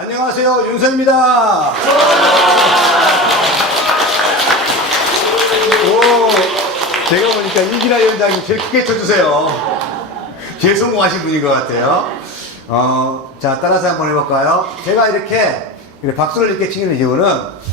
안녕하세요, 윤서입니다. 오, 제가 보니까 이기라 위원장님 제일 크게 쳐주세요. 제일 성공하신 분인 것 같아요. 자, 따라서 한번 해볼까요? 제가 이렇게 박수를 이렇게 치는 이유는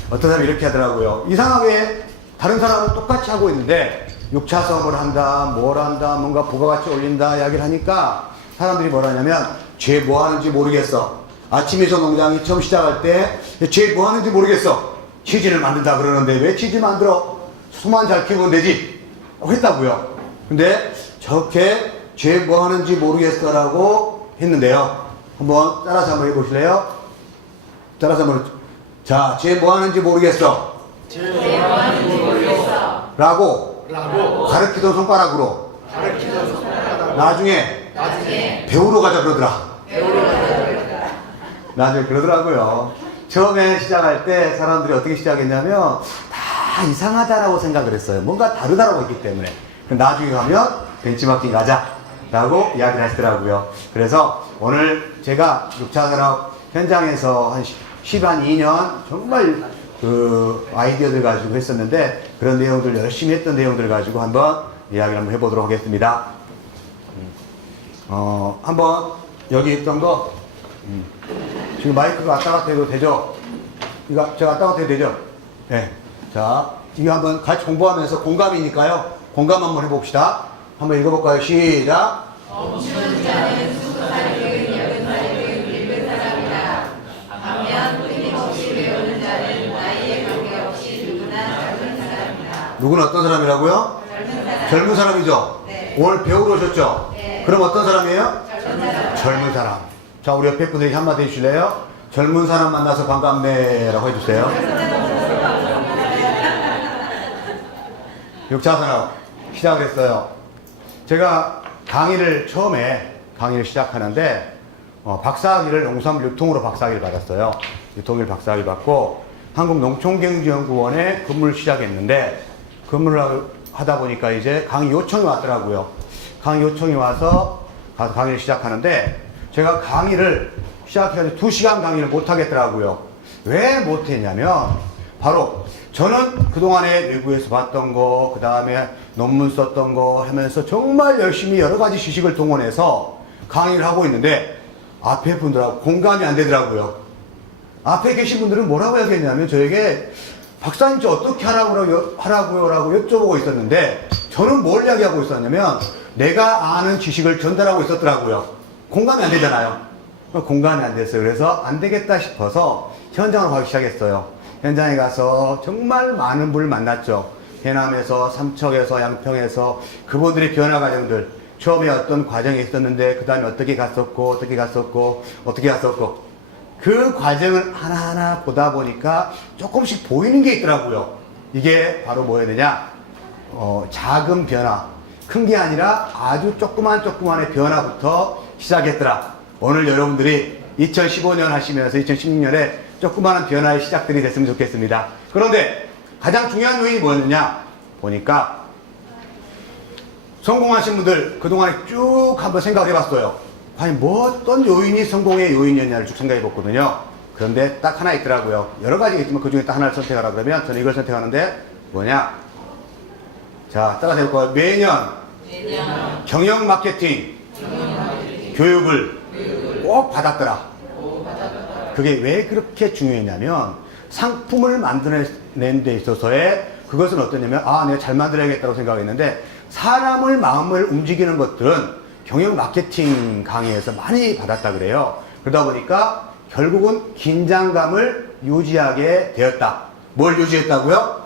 어떤 사람이 이렇게 하더라고요. 이상하게 다른 사람은 똑같이 하고 있는데 6차 수업을 한다, 뭘 한다, 뭔가 부가가치 올린다 이야기를 하니까 사람들이 뭐라 하냐면 쟤 뭐 하는지 모르겠어. 아침에서 농장이 처음 시작할 때 쟤 뭐 하는지 모르겠어. 치즈를 만든다 그러는데 왜 치즈 만들어? 소만 잘 키우면 되지. 했다고요. 근데 저렇게 쟤 뭐 하는지 모르겠어 라고 했는데요. 한번 따라서 한번 해보실래요? 따라서 한번. 자, 쟤 뭐 하는지 모르겠어. 쟤 뭐 하는지 모르겠어. 라고 가르치던 손가락으로 나중에 배우러 가자 그러더라. 나중에 그러더라고요. 처음에 시작할 때 사람들이 어떻게 시작했냐면 다 이상하다라고 생각을 했어요. 뭔가 다르다라고 했기 때문에. 나중에 가면 벤치마킹 가자 라고 이야기를 하시더라고요. 그래서 오늘 제가 6차 산업 현장에서 한 12년 정말 그 아이디어들 가지고 했었는데 그런 내용들 열심히 했던 내용들 가지고 한번 이야기를 한번 해보도록 하겠습니다. 한번 여기 있던 거 지금 마이크가 왔다 갔다 해도 되죠? 이거 제가 왔다 갔다 해도 되죠? 네. 자, 이거 한번 같이 공부하면서 공감이니까요. 공감 한번 해봅시다. 한번 읽어볼까요? 시작. 멈추는 자는 20살이 되은 80살이 되은 늙은 사람이다. 반면 끊임없이 배우는 자는 나이에 관계없이 누구나 젊은 사람이다. 누구는 어떤 사람이라고요? 젊은 사람이죠? 네. 오늘 배우러 오셨죠? 네. 그럼 어떤 사람이에요? 젊은 사람. 젊은 사람. 자, 우리 옆에 분들이 한마디 해주실래요? 젊은 사람 만나서 반갑네 라고 해주세요. 6차 산업 시작을 했어요. 제가 처음에 강의를 시작하는데 박사학위를 농산물 유통으로 박사학위를 받았어요. 유통일 박사학위 받고 한국농촌경제연구원에 근무를 시작했는데 근무를 하다 보니까 이제 강의 요청이 왔더라고요. 강의 요청이 와서 가서 강의를 시작하는데 제가 강의를 시작해서 2시간 강의를 못 하겠더라고요. 왜 못했냐면 바로 저는 그동안에 외국에서 봤던 거, 그 다음에 논문 썼던 거 하면서 정말 열심히 여러 가지 지식을 동원해서 강의를 하고 있는데 앞에 분들하고 공감이 안 되더라고요. 앞에 계신 분들은 뭐라고 하겠냐면 저에게 박사님 저 어떻게 하라고요? 라고 여쭤보고 있었는데 저는 뭘 이야기하고 있었냐면 내가 아는 지식을 전달하고 있었더라고요. 공감이 안 되잖아요. 공감이 안 됐어요. 그래서 안 되겠다 싶어서 현장으로 가기 시작했어요. 현장에 가서 정말 많은 분을 만났죠. 해남에서, 삼척에서, 양평에서 그분들의 변화 과정들. 처음에 어떤 과정이 있었는데 그 다음에 어떻게 갔었고 그 과정을 하나하나 보다 보니까 조금씩 보이는 게 있더라고요. 이게 바로 뭐였느냐? 작은 변화. 큰 게 아니라 아주 조그만의 변화부터 시작했더라. 오늘 여러분들이 2015년 하시면서 2016년에 조그마한 변화의 시작들이 됐으면 좋겠습니다. 그런데 가장 중요한 요인이 뭐였느냐 보니까 성공하신 분들 그동안에 쭉 한번 생각을 해봤어요. 과연 어떤 요인이 성공의 요인이었냐를 쭉 생각해 봤거든요. 그런데 딱 하나 있더라고요. 여러 가지가 있지만 그 중에 딱 하나를 선택하라 그러면 저는 이걸 선택하는데 뭐냐? 자, 따라서 해볼까요? 매년 경영 마케팅 교육을 꼭 받았더라. 그게 왜 그렇게 중요했냐면 상품을 만들어낸 데 있어서의 그것은 어떠냐면 내가 잘 만들어야겠다고 생각했는데 사람을 마음을 움직이는 것들은 경영 마케팅 강의에서 많이 받았다 그래요. 그러다 보니까 결국은 긴장감을 유지하게 되었다. 뭘 유지했다고요?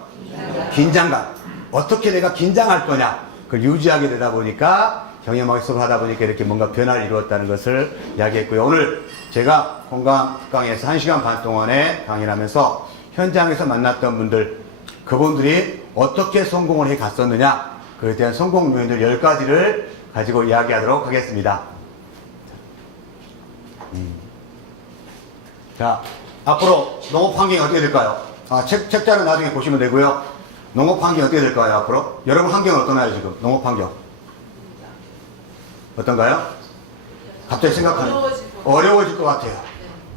긴장감. 어떻게 내가 긴장할 거냐 그걸 유지하게 되다 보니까 경영 마케팅을 하다 보니까 이렇게 뭔가 변화를 이루었다는 것을 이야기했고요. 오늘 제가 건강강에서 1시간 반 동안에 강의를 하면서 현장에서 만났던 분들 그분들이 어떻게 성공을 해 갔었느냐 그에 대한 성공 요인들 10가지를 가지고 이야기하도록 하겠습니다. 자, 앞으로 농업 환경이 어떻게 될까요? 책자는 나중에 보시면 되고요. 농업 환경이 어떻게 될까요, 앞으로? 여러분 환경은 어떠나요, 지금? 농업 환경. 어떤가요? 갑자기 생각하는 어려워질 것 같아요.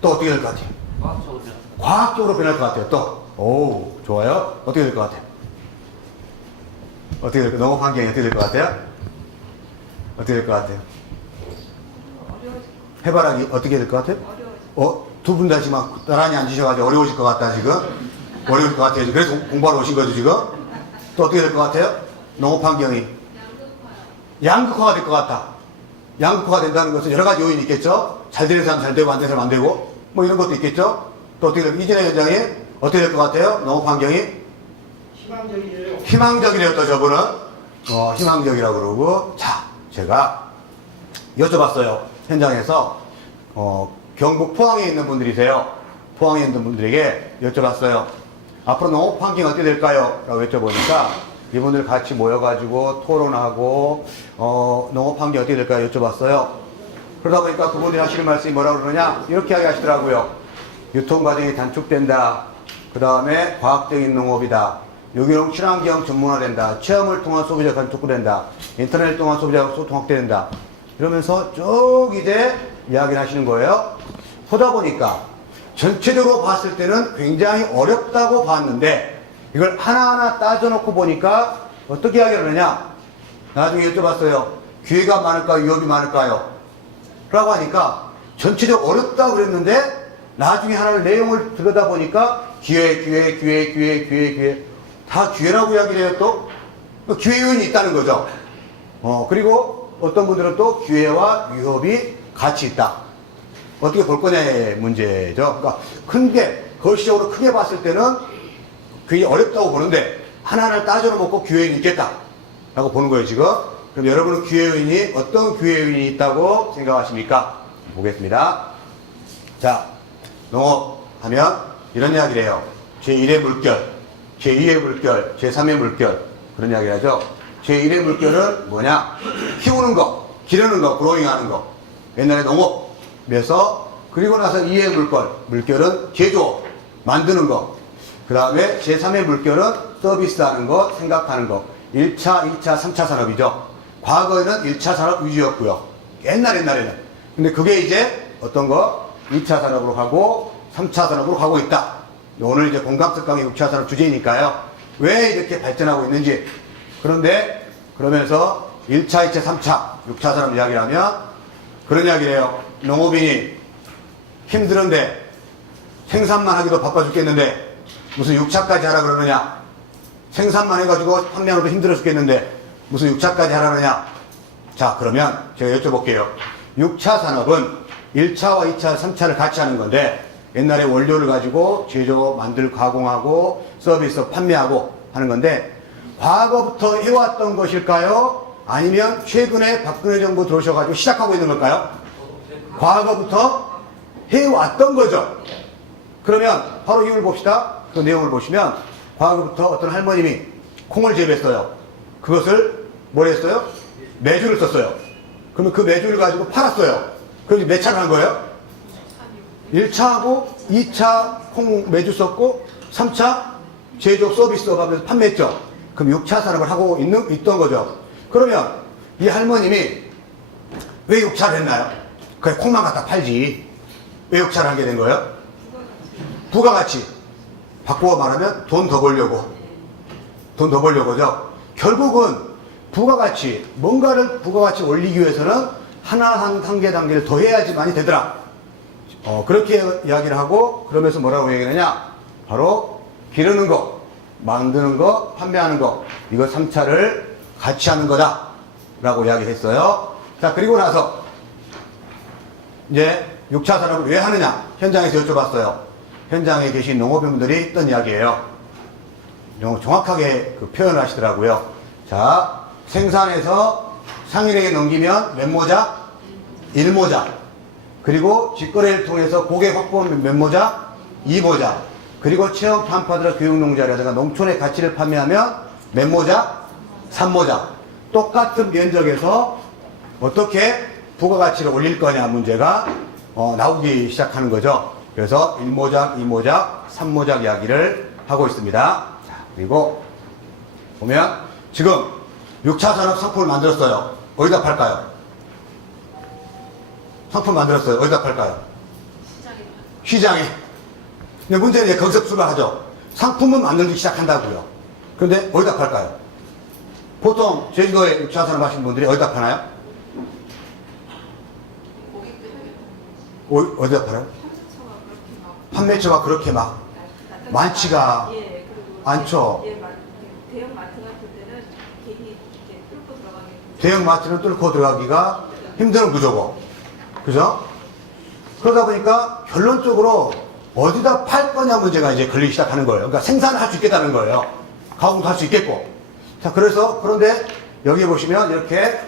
또 어떻게 될 것 같아요? 과학적으로 변할 것 같아요. 또, 오, 좋아요. 어떻게 될 것 같아요? 어떻게 될 것, 농업 환경이 어떻게 될 것 같아요? 어떻게 될 것 같아요? 해바라기 어떻게 될 것 같아요? 두 분 다 지금 막 나란히 앉으셔가지고 어려우실 것 같다, 지금. 어려울 것 같아요. 그래서 공부하러 오신 거죠, 지금? 또 어떻게 될 것 같아요? 농업 환경이. 양극화가 될 것 같다. 양극화가 된다는 것은 여러 가지 요인이 있겠죠? 잘 되는 사람 잘 되고, 안 되는 사람 안 되고, 뭐 이런 것도 있겠죠? 또 어떻게 될, 이진혜 위원장이 어떻게 될 것 같아요? 농업 환경이? 희망적이에요. 희망적이래요, 또 저분은. 희망적이라고 그러고. 자, 제가 여쭤봤어요. 현장에서, 경북 포항에 있는 분들이세요. 포항에 있는 분들에게 여쭤봤어요. 앞으로 농업 환경이 어떻게 될까요? 라고 여쭤보니까 이분들 같이 모여가지고 토론하고, 농업 환경이 어떻게 될까요? 여쭤봤어요. 그러다 보니까 그분들이 하시는 말씀이 뭐라고 그러느냐? 이렇게 하시더라고요. 유통과정이 단축된다. 그 다음에 과학적인 농업이다. 유기농 친환경 전문화된다. 체험을 통한 소비자가 촉구된다. 인터넷을 통한 소비자가 통합된다. 이러면서 쭉 이제 이야기를 하시는 거예요. 보다 보니까 전체적으로 봤을 때는 굉장히 어렵다고 봤는데 이걸 하나하나 따져놓고 보니까 어떻게 이야기를 하느냐. 나중에 여쭤봤어요. 기회가 많을까요? 위협이 많을까요? 라고 하니까 전체적으로 어렵다고 그랬는데 나중에 하나를 내용을 들여다보니까 기회 다 기회라고 이야기를 해요. 또 기회 요인이 있다는 거죠. 그리고 어떤 분들은 또 기회와 위협이 같이 있다. 어떻게 볼 거냐의 문제죠. 그러니까 거시적으로 크게 봤을 때는 굉장히 어렵다고 보는데 하나하나를 따져놓고 기회 요인이 있겠다 라고 보는 거예요, 지금. 그럼 여러분은 기회 요인이 어떤 기회 요인이 있다고 생각하십니까? 보겠습니다. 자, 농업하면 이런 이야기를 해요. 제1의 물결, 제2의 물결, 제3의 물결. 그런 이야기를 하죠. 제1의 물결은 뭐냐? 키우는 거, 기르는 거, 그로잉 하는 거. 옛날에 농업에서, 그리고 나서 2의 물결은 제조업, 만드는 거. 그 다음에 제3의 물결은 서비스 하는 거, 생각하는 거. 1차, 2차, 3차 산업이죠. 과거에는 1차 산업 위주였고요. 옛날에는. 근데 그게 이제 어떤 거? 2차 산업으로 가고 3차 산업으로 가고 있다. 오늘 이제 공감특 강의 6차 산업 주제니까요. 왜 이렇게 발전하고 있는지. 그런데 그러면서 1차, 2차, 3차, 6차 산업 이야기를 하면 그런 이야기를 해요. 농업인이 힘드는데 생산만 하기도 바빠 죽겠는데 무슨 6차까지 하라 그러느냐. 생산만 해가지고 판매하기도 힘들어 죽겠는데 무슨 6차까지 하라느냐. 자, 그러면 제가 여쭤볼게요. 6차 산업은 1차와 2차, 3차를 같이 하는 건데 옛날에 원료를 가지고 제조, 만들, 가공하고 서비스, 판매하고 하는 건데 과거부터 해왔던 것일까요? 아니면 최근에 박근혜 정부 들어오셔가지고 시작하고 있는 걸까요? 과거부터 해왔던 거죠. 그러면 바로 이유를 봅시다. 그 내용을 보시면 과거부터 어떤 할머님이 콩을 재배했어요. 그것을 뭘 했어요? 메주를 썼어요. 그러면 그 메주를 가지고 팔았어요. 그럼 몇 차를 한 거예요? 1차하고 2차 콩 메주 썼고 3차 제조업 서비스업 하면서 판매했죠. 그럼 6차 산업을 하고 있던 거죠. 그러면 이 할머님이 왜 6차를 했나요? 그냥 콩만 갖다 팔지. 왜 6차를 하게 된 거예요? 부가가치. 바꾸어 말하면 돈 더 벌려고죠. 결국은 부가가치, 뭔가를 부가가치 올리기 위해서는 하나 한 단계를 더 해야지만이 되더라. 그렇게 이야기를 하고 그러면서 뭐라고 얘기하느냐? 바로 기르는 거, 만드는 거, 판매하는 거, 이거 3차를 같이 하는 거다 라고 이야기했어요. 자, 그리고 나서 이제 6차 산업을 왜 하느냐? 현장에서 여쭤봤어요. 현장에 계신 농업인분들이 했던 이야기예요. 정확하게 그 표현을 하시더라고요. 자, 생산해서 상인에게 넘기면 몇 모자? 1모자. 그리고 직거래를 통해서 고객 확보하면 몇 모자? 2모자. 그리고 체험 판파들과 교육농자라든가 농촌의 가치를 판매하면 몇 모자? 3모자. 똑같은 면적에서 어떻게 부가가치를 올릴 거냐 문제가 나오기 시작하는 거죠. 그래서 1모작, 2모작, 3모작 이야기를 하고 있습니다. 자, 그리고 보면 지금 6차 산업 상품을 만들었어요. 어디다 팔까요? 상품 만들었어요. 어디다 팔까요? 시장에. 근데 문제는 이제 거기서 출발하죠. 상품은 만들기 시작한다고요. 그런데 어디다 팔까요? 보통 제주도에 6차 산업 하시는 분들이 어디다 파나요? 어디다 팔아요? 판매처가 그렇게 막 많지가 예, 그리고 않죠. 예, 대형 마트 같은 데는 괜히 이렇게 뚫고 들어가게. 대형 마트는 뚫고 들어가기가 힘든 구조고. 그죠? 그러다 보니까 결론적으로 어디다 팔 거냐 문제가 이제 걸리기 시작하는 거예요. 그러니까 생산을 할 수 있겠다는 거예요. 가공도 할 수 있겠고. 자, 그런데 여기 보시면 이렇게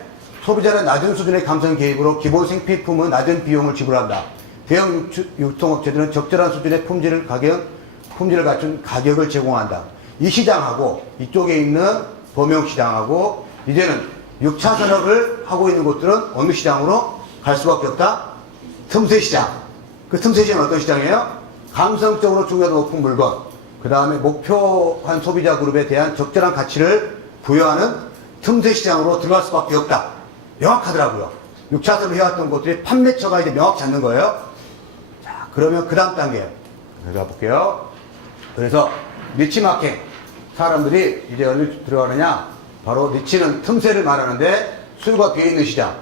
소비자는 낮은 수준의 감성 개입으로 기본 생필품은 낮은 비용을 지불한다. 대형 유통업체들은 적절한 수준의 품질을 갖춘 가격을 제공한다. 이 시장하고 이쪽에 있는 범용시장하고 이제는 6차 산업을 하고 있는 곳들은 어느 시장으로 갈 수밖에 없다? 틈새 시장. 그 틈새 시장은 어떤 시장이에요? 감성적으로 중요도 높은 물건, 그 다음에 목표한 소비자 그룹에 대한 적절한 가치를 부여하는 틈새 시장으로 들어갈 수밖에 없다. 명확하더라고요. 6차 산업을 해왔던 곳들이 판매처가 이제 명확치 않는 거예요. 자, 그러면 그 다음 단계 들어가 볼게요. 그래서 니치 마켓. 사람들이 이제 어디 들어가느냐? 바로 니치는 틈새를 말하는데 수요가 되어 있는 시장.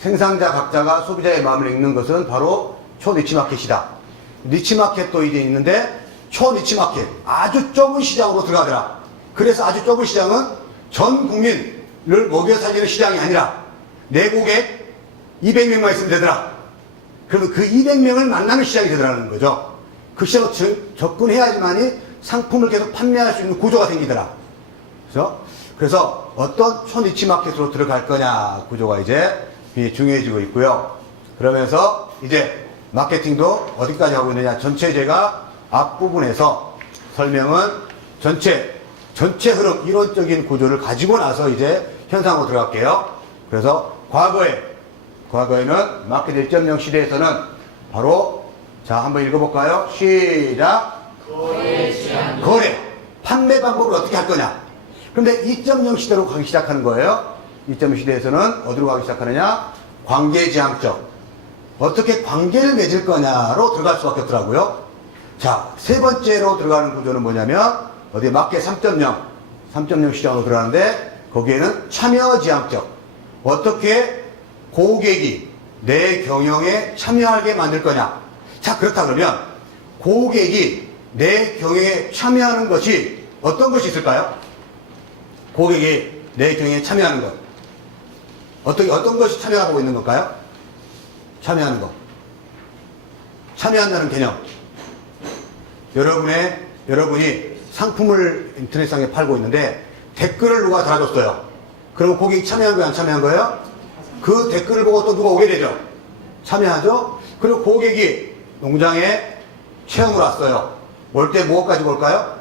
생산자 각자가 소비자의 마음을 읽는 것은 바로 초니치 마켓이다. 니치 마켓도 이제 있는데 초니치 마켓. 아주 좁은 시장으로 들어가더라. 그래서 아주 좁은 시장은 전 국민을 먹여 살리는 시장이 아니라 내 고객 200명만 있으면 되더라. 그러면 그 200명을 만나는 시장이 되더라는 거죠. 그 시장으로 접근해야지만이 상품을 계속 판매할 수 있는 구조가 생기더라. 그래서 어떤 초니치 마켓으로 들어갈 거냐 구조가 이제 중요해지고 있고요. 그러면서 이제 마케팅도 어디까지 하고 있느냐. 전체 제가 앞부분에서 설명은 전체 흐름, 이론적인 구조를 가지고 나서 이제 현상으로 들어갈게요. 그래서 과거에는 마케팅 1.0 시대에서는 바로 자, 한번 읽어볼까요? 시작. 거래. 판매 방법을 어떻게 할 거냐. 그런데 2.0 시대로 가기 시작하는 거예요. 2.0 시대에서는 어디로 가기 시작하느냐? 관계지향적. 어떻게 관계를 맺을 거냐로 들어갈 수밖에 없더라고요. 자, 세 번째로 들어가는 구조는 뭐냐면 어디 마켓 3.0 시장으로 들어가는데 거기에는 참여지향적. 어떻게 고객이 내 경영에 참여하게 만들 거냐. 자, 그렇다 그러면 고객이 내 경영에 참여하는 것이 어떤 것이 있을까요? 고객이 내 경영에 참여하는 것. 어떤 것이 참여하고 있는 걸까요? 참여하는 것. 참여한다는 개념. 여러분이 상품을 인터넷상에 팔고 있는데 댓글을 누가 달아줬어요. 그러면 고객이 참여한 거예요? 안 참여한 거예요? 그 댓글을 보고 또 누가 오게 되죠? 참여하죠? 그리고 고객이 농장에 체험을 왔어요. 올 때 뭐 가지고 올까요?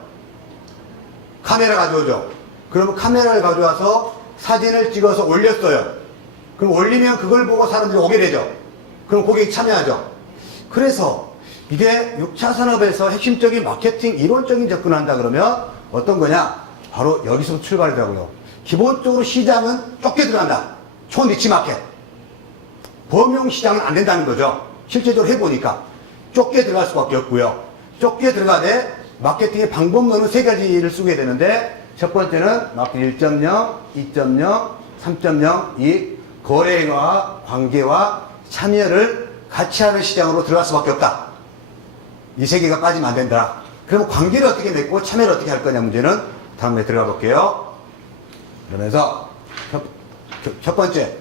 카메라 가져오죠. 그러면 카메라를 가져와서 사진을 찍어서 올렸어요. 그럼 올리면 그걸 보고 사람들이 오게 되죠. 그럼 고객이 참여하죠. 그래서 이게 6차 산업에서 핵심적인 마케팅 이론적인 접근을 한다 그러면 어떤 거냐? 바로 여기서 출발이더라고요. 기본적으로 시장은 좁게 들어간다. 초니치 마켓. 범용 시장은 안 된다는 거죠. 실제적으로 해보니까 좁게 들어갈 수밖에 없고요. 좁게 들어가되 마케팅의 방법론은 세 가지를 쓰게 되는데 첫 번째는 마케팅 1.0, 2.0, 3.0 이 거래와 관계와 참여를 같이 하는 시장으로 들어갈 수밖에 없다. 이 세 개가 빠지면 안 된다. 그럼 관계를 어떻게 맺고 참여를 어떻게 할 거냐 문제는 다음에 들어가 볼게요. 그러면서 첫 번째.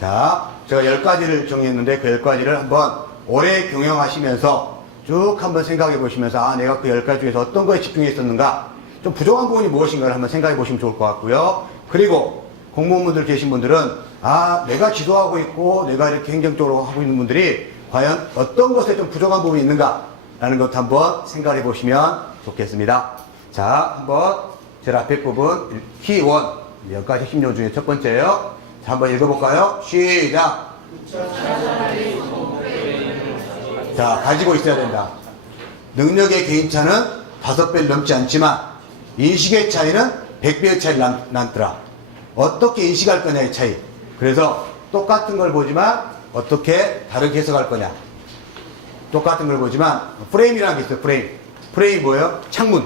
자, 제가 10가지를 정리했는데 그 10가지를 한번 오래 경영하시면서 쭉 한번 생각해 보시면서 아, 내가 그 10가지 중에서 어떤 거에 집중했었는가, 좀 부족한 부분이 무엇인가를 한번 생각해 보시면 좋을 것 같고요. 그리고 공무원분들 계신 분들은 아, 내가 지도하고 있고 내가 이렇게 행정적으로 하고 있는 분들이 과연 어떤 것에 좀 부족한 부분이 있는가 라는 것도 한번 생각해 보시면 좋겠습니다. 자, 한번 제일 앞에 부분 키원 10가지 핵심 요소 중에 첫 번째예요. 자, 한번 읽어볼까요? 시작. 자, 가지고 있어야 된다. 능력의 개인차는 5배를 넘지 않지만 인식의 차이는 100배의 차이를 남더라. 어떻게 인식할 거냐의 차이. 그래서 똑같은 걸 보지만 어떻게 다르게 해석할 거냐. 똑같은 걸 보지만 프레임이라는 게 있어요. 프레임이 뭐예요? 창문.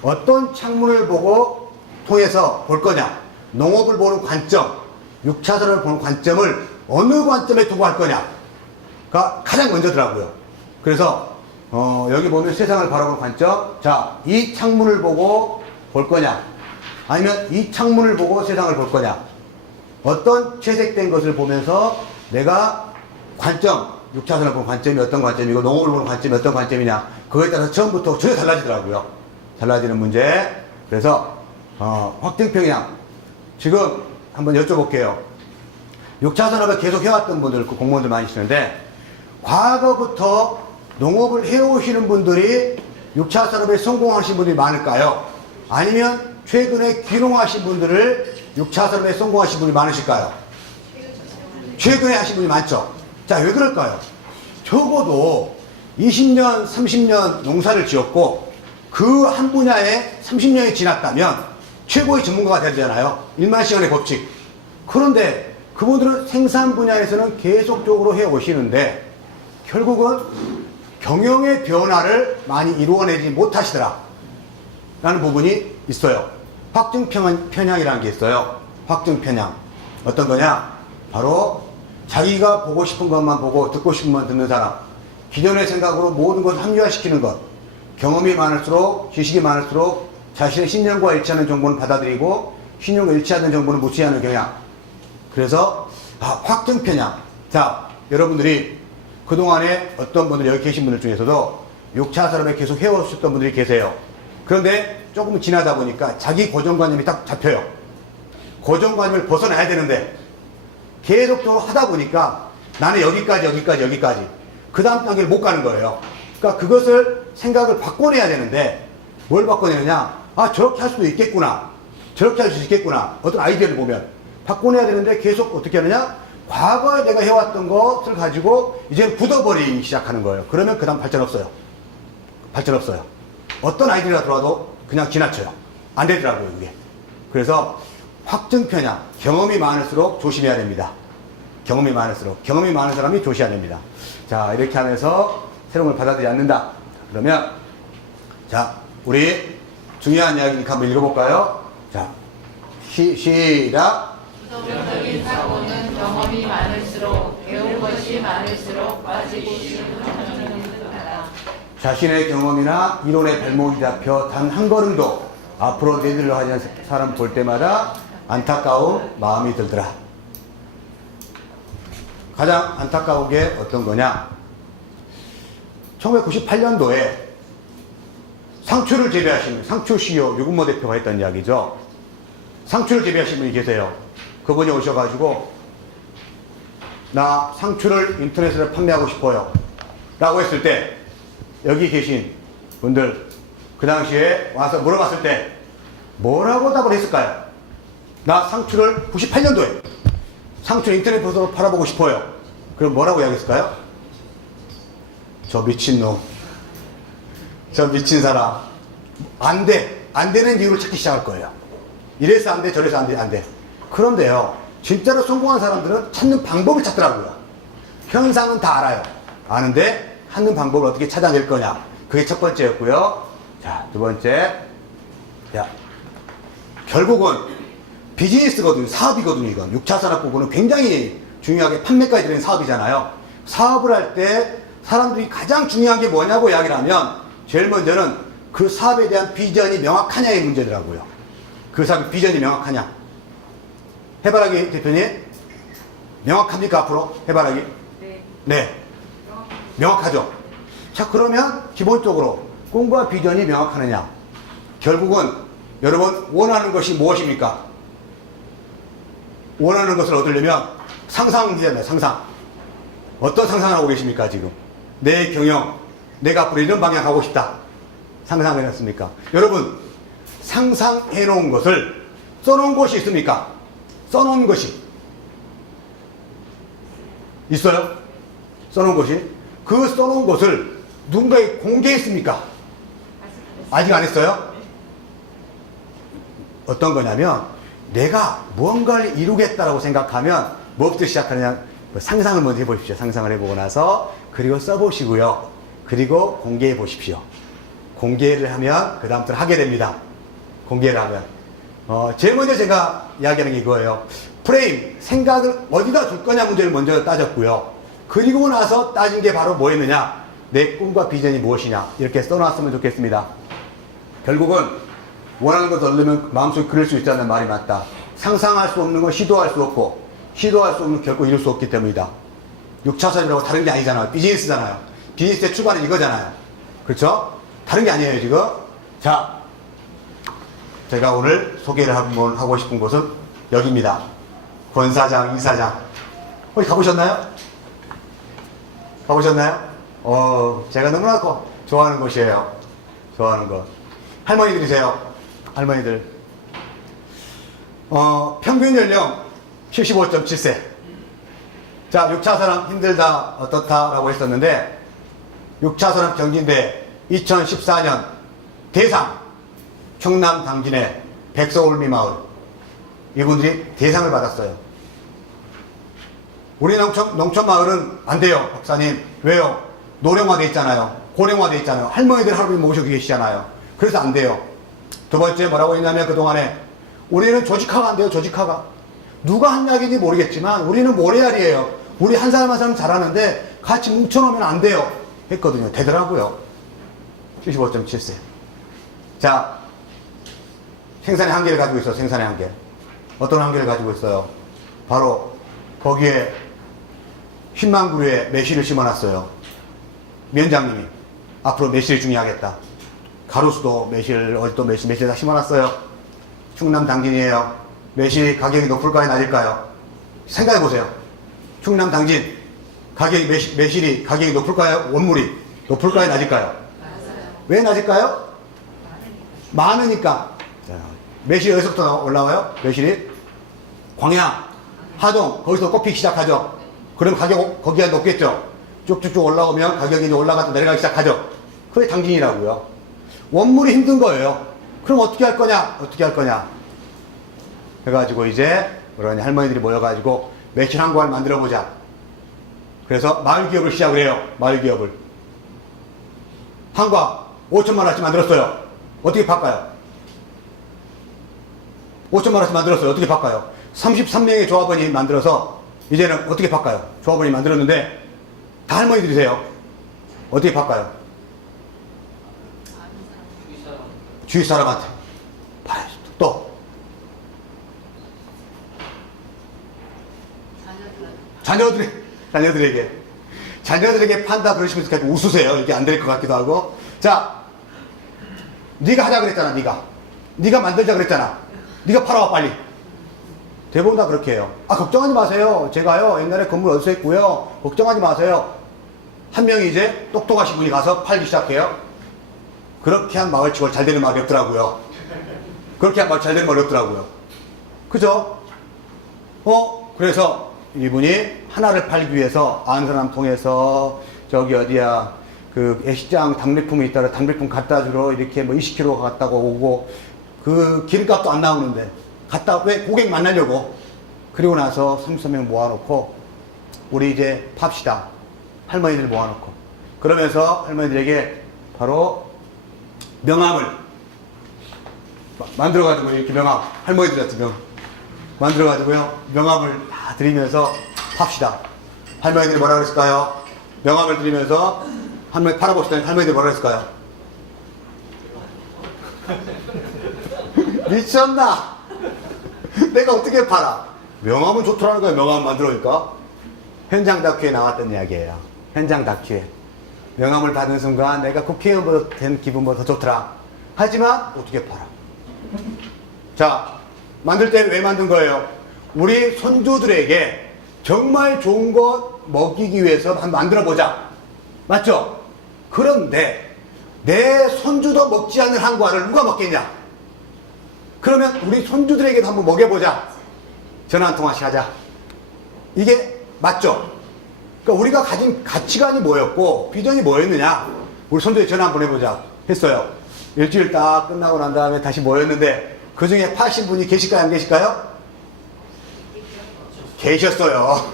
어떤 창문을 보고 통해서 볼 거냐? 농업을 보는 관점, 6차선을 보는 관점을 어느 관점에 두고 할 거냐가 가장 먼저더라고요. 그래서 여기 보면 세상을 바라보는 관점. 자, 이 창문을 보고 볼 거냐? 아니면 이 창문을 보고 세상을 볼 거냐? 어떤 채색된 것을 보면서 내가 관점, 6차선을 보는 관점이 어떤 관점이고 농업을 보는 관점이 어떤 관점이냐, 그거에 따라서 처음부터 전혀 달라지더라고요. 달라지는 문제. 그래서 확증평양 지금 한번 여쭤볼게요. 6차 산업을 계속 해왔던 분들, 그 공무원들 많이 계시는데, 과거부터 농업을 해오시는 분들이 6차 산업에 성공하신 분들이 많을까요? 아니면 최근에 귀농하신 분들을 6차 산업에 성공하신 분이 많으실까요? 최근에 하신 분이 많죠. 자, 왜 그럴까요? 적어도 20년, 30년 농사를 지었고 그 한 분야에 30년이 지났다면 최고의 전문가가 되잖아요. 1만 시간의 법칙. 그런데 그분들은 생산 분야에서는 계속적으로 해오시는데 결국은 경영의 변화를 많이 이루어내지 못하시더라 라는 부분이 있어요. 확증편향이라는 게 있어요. 확증편향. 어떤 거냐? 바로 자기가 보고 싶은 것만 보고 듣고 싶은 것만 듣는 사람. 기존의 생각으로 모든 것을 합리화시키는 것. 경험이 많을수록, 지식이 많을수록 자신의 신념과 일치하는 정보는 받아들이고 신념과 일치하는 정보는 무시하는 경향. 그래서 확증편향. 자, 여러분들이 그동안에 어떤 분들, 여기 계신 분들 중에서도 6차 산업에 계속 해오셨던 분들이 계세요. 그런데 조금 지나다 보니까 자기 고정관념이 딱 잡혀요. 고정관념을 벗어나야 되는데 계속적으로 하다 보니까 나는 여기까지 그 다음 단계를 못 가는 거예요. 그러니까 그것을 생각을 바꿔내야 되는데 뭘 바꿔내느냐? 저렇게 할 수도 있겠구나. 저렇게 할 수 있겠구나. 어떤 아이디어를 보면 바꿔내야 되는데 계속 어떻게 하느냐? 과거에 내가 해왔던 것을 가지고 이제 굳어버리기 시작하는 거예요. 그러면 그 다음 발전 없어요. 발전 없어요. 어떤 아이디어가 들어와도 그냥 지나쳐요. 안 되더라고요, 이게. 그래서 확증편향, 경험이 많을수록 조심해야 됩니다. 경험이 많을수록. 경험이 많은 사람이 조심해야 됩니다. 자, 이렇게 하면서 새로운 걸 받아들이지 않는다. 그러면, 자, 우리 중요한 이야기니까 한번 읽어볼까요? 자, 시작. 부정적인 사고는 경험이 많을수록, 배운 것이 많을수록 빠지고 싶은 것이다. 자신의 경험이나 이론의 발목이 잡혀 단 한 걸음도 앞으로 내디려 하지 않는 사람 볼 때마다 안타까운 마음이 들더라. 가장 안타까운 게 어떤 거냐? 1998년도에 상추를 재배하신 상추 CEO 유근모 대표가 했던 이야기죠. 상추를 재배하신 분이 계세요. 그분이 오셔가지고 나 상추를 인터넷으로 판매하고 싶어요 라고 했을 때 여기 계신 분들 그 당시에 와서 물어봤을 때 뭐라고 답을 했을까요? 나 상추를 98년도에 상추 인터넷으로 팔아보고 싶어요. 그럼 뭐라고 이야기했을까요? 저 미친놈, 저 미친 사람, 안 돼. 안 되는 이유를 찾기 시작할 거예요. 이래서 안 돼, 저래서 안 돼, 안 돼. 그런데요, 진짜로 성공한 사람들은 찾는 방법을 찾더라고요. 현상은 다 알아요. 아는데 하는 방법을 어떻게 찾아낼 거냐. 그게 첫 번째였고요. 자, 두 번째. 자, 결국은 비즈니스거든요. 사업이거든요. 이건 6차 산업 부분은 굉장히 중요하게 판매까지 되는 사업이잖아요. 사업을 할 때 사람들이 가장 중요한 게 뭐냐고 이야기를 하면 제일 먼저는 그 사업에 대한 비전이 명확하냐의 문제더라고요. 그 사업의 비전이 명확하냐. 해바라기 대표님, 명확합니까 앞으로? 해바라기? 네. 명확하죠. 자, 그러면 기본적으로 꿈과 비전이 명확하느냐. 결국은 여러분 원하는 것이 무엇입니까? 원하는 것을 얻으려면 상상이잖아요. 상상. 어떤 상상을 하고 계십니까 지금? 내 경영, 내가 앞으로 이런 방향 가고 싶다. 상상해놨습니까? 여러분 상상해놓은 것을 써놓은 것이 있습니까? 써놓은 것이 있어요? 써놓은 것이? 그 써놓은 것을 누군가에 공개했습니까? 아직 안 했어요? 어떤 거냐면 내가 무언가를 이루겠다라고 생각하면 뭐부터 시작하느냐. 상상을 먼저 해보십시오. 상상을 해보고 나서 그리고 써보시고요. 그리고 공개해 보십시오. 공개를 하면 그 다음부터 하게 됩니다. 공개를 하면. 제일 먼저 제가 이야기하는 게 이거예요. 프레임, 생각을 어디다 줄 거냐 문제를 먼저 따졌고요. 그리고 나서 따진 게 바로 뭐였느냐? 내 꿈과 비전이 무엇이냐? 이렇게 써놨으면 좋겠습니다. 결국은 원하는 거 얻으려면 마음속에 그릴 수 있다는 말이 맞다. 상상할 수 없는 건 시도할 수 없고, 시도할 수 없는 건 결코 이룰 수 없기 때문이다. 6차선이라고 다른 게 아니잖아요. 비즈니스잖아요. 비즈니스의 출발은 이거잖아요. 그렇죠? 다른 게 아니에요, 지금. 자, 제가 오늘 소개를 한번 하고 싶은 곳은 여기입니다. 권사장, 이사장. 거기 가보셨나요? 가보셨나요? 제가 너무나 좋아하는 곳이에요. 좋아하는 곳. 할머니들이세요. 할머니들. 평균 연령 75.7세. 자, 6차선은 힘들다, 어떻다라고 했었는데, 6차선은 경진대 2014년 대상 충남 당진의 백서울미 마을. 이분들이 대상을 받았어요. 우리 농촌 마을은 안 돼요, 박사님. 왜요? 노령화돼 있잖아요. 고령화돼 있잖아요. 할머니들 하루 종일 모시고 계시잖아요. 그래서 안 돼요. 두 번째 뭐라고 했냐면 그동안에 우리는 조직화가 안 돼요, 조직화가. 누가 한 이야기인지 모르겠지만 우리는 모래알이에요. 우리 한 사람 한 사람 잘하는데 같이 뭉쳐놓으면 안 돼요. 했거든요. 되더라고요. 75.7세. 자, 생산의 한계를 가지고 있어요. 생산의 한계. 어떤 한계를 가지고 있어요? 바로 거기에 10만 그루의 매실을 심어놨어요. 위원장님이 앞으로 매실 중요하겠다. 가로수도 매실, 어디도 매실 다 심어놨어요. 충남 당진이에요. 매실 가격이 높을까요, 낮을까요? 생각해보세요. 충남 당진 가격이 매실이 가격이 높을까요? 원물이 높을까요, 낮을까요? 맞아요. 왜 낮을까요? 많으니까. 자, 매실이 어디서부터 올라와요? 매실이 광양, 하동, 거기서 꼽히기 시작하죠. 그럼 가격 거기가 높겠죠. 쭉쭉쭉 올라오면 가격이 이제 올라갔다 내려가기 시작하죠. 그게 당진이라고요. 원물이 힘든 거예요. 그럼 어떻게 할 거냐? 어떻게 할 거냐? 해가지고 이제 그러니 할머니들이 모여가지고 매실 한과를 만들어 보자. 그래서 마을 기업을 시작을 해요. 마을 기업을. 한과 5천만 원씩 만들었어요. 어떻게 팔까요? 5천만 원씩 만들었어요. 어떻게 팔까요? 33명의 조합원이 만들어서 이제는 어떻게 팔까요? 조합원이 만들었는데 다 할머니들이세요. 어떻게 팔까요? 주위 사람한테 팔아야죠. 또 자녀들에게 판다 그러시면서 계속 웃으세요. 이게 안 될 것 같기도 하고. 자, 네가 하자 그랬잖아. 네가 만들자 그랬잖아. 네가 팔아와 빨리. 대부분 다 그렇게 해요. 아, 걱정하지 마세요. 제가요 옛날에 건물 어디서 했고요. 걱정하지 마세요. 한 명이 이제 똑똑하신 분이 가서 팔기 시작해요. 그렇게 한 마을치고 잘 되는 마을이 없더라고요. 그렇게 한 마을 잘 되는 마을이 없더라고요. 그죠? 그래서 이분이 하나를 팔기 위해서 아는 사람 통해서 저기 어디야 그 애시장 당밀품이 있다가 당밀품 갖다 주러 이렇게 뭐 20km 갔다가 오고 그 기름값도 안 나오는데 갔다 왜 고객 만나려고. 그리고 나서 33명 모아놓고 우리 이제 팝시다. 할머니들 모아놓고 그러면서 할머니들에게 바로 명함을 만들어가지고 이렇게 명함 할머니들한테 만들어가지고요 명함을 다 드리면서 팝시다. 할머니들이 뭐라 그랬을까요? 명함을 드리면서 할머니 팔아봅시다. 할머니들이 뭐라 그랬을까요? 미쳤나? 내가 어떻게 팔아? 명함은 좋더라는 거예요. 명함 만들어니까. 현장 다큐에 나왔던 이야기예요. 현장 다큐에. 명함을 받은 순간 내가 국회의원보다 된 기분보다 더 좋더라. 하지만 어떻게 팔아? 자, 만들 때 왜 만든 거예요? 우리 손주들에게 정말 좋은 거 먹이기 위해서 한번 만들어보자. 맞죠? 그런데 내 손주도 먹지 않을 한과를 누가 먹겠냐? 그러면 우리 손주들에게도 한번 먹여보자. 전화 한 통화씩 하자. 이게 맞죠? 그러니까 우리가 가진 가치관이 뭐였고 비전이 뭐였느냐? 우리 손주에 전화 한번 해보자 했어요. 일주일 딱 끝나고 난 다음에 다시 모였는데 그 중에 파신 분이 계실까요? 안 계실까요? 계셨어요.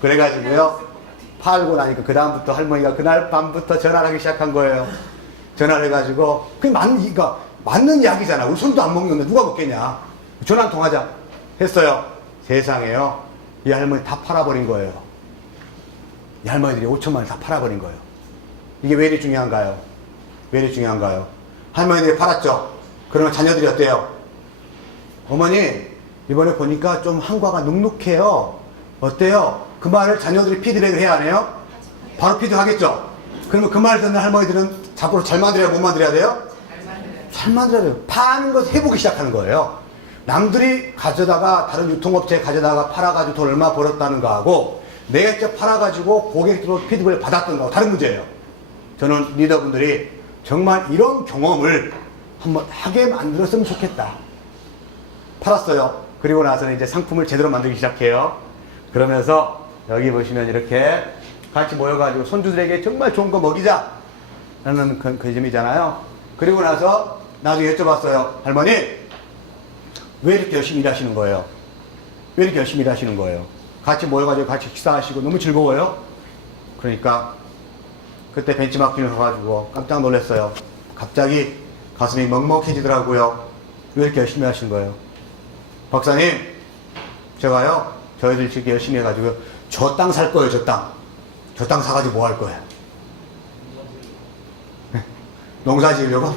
그래가지고요 팔고 나니까 그 다음부터 할머니가 그날 밤부터 전화를 하기 시작한 거예요. 전화를 해가지고, 그게 맞는 약이잖아. 우리 손도 안 먹는데 누가 먹겠냐. 전화 한 통 하자. 했어요. 세상에요. 이 할머니 다 팔아버린 거예요. 이 할머니들이 5천만 원 다 팔아버린 거예요. 이게 왜 이리 중요한가요? 왜 이리 중요한가요? 할머니들이 팔았죠. 그러면 자녀들이 어때요? 어머니, 이번에 보니까 좀 한과가 눅눅해요. 어때요? 그 말을 자녀들이 피드백을 해야 하네요? 바로 피드하겠죠? 그러면 그 말을 듣는 할머니들은 자꾸 잘 만들어야 못 만들어야 돼요? 잘 만들어야 돼요. 파는 것을 해보기 시작하는 거예요. 남들이 가져다가 다른 유통업체에 가져다가 팔아가지고 돈 얼마 벌었다는 거하고 내가 직접 팔아가지고 고객들로 피드백을 받았던 거하고 다른 문제예요. 저는 리더분들이 정말 이런 경험을 한번 하게 만들었으면 좋겠다. 팔았어요. 그리고 나서는 이제 상품을 제대로 만들기 시작해요. 그러면서 여기 보시면 이렇게 같이 모여가지고 손주들에게 정말 좋은 거 먹이자 라는 그 점이잖아요. 그리고 나서 나중에 여쭤봤어요. 할머니, 왜 이렇게 열심히 일하시는 거예요? 왜 이렇게 열심히 일하시는 거예요? 같이 모여가지고 같이 식사하시고 너무 즐거워요? 그러니까 그때 벤치마킹을 해가지고 깜짝 놀랐어요. 갑자기 가슴이 먹먹해지더라고요. 왜 이렇게 열심히 하시는 거예요? 박사님, 제가요, 저희들 이렇게 열심히 해가지고 저 땅 살 거예요, 저 땅. 저 땅 사가지고 뭐 할 거예요? 농사 지으려고?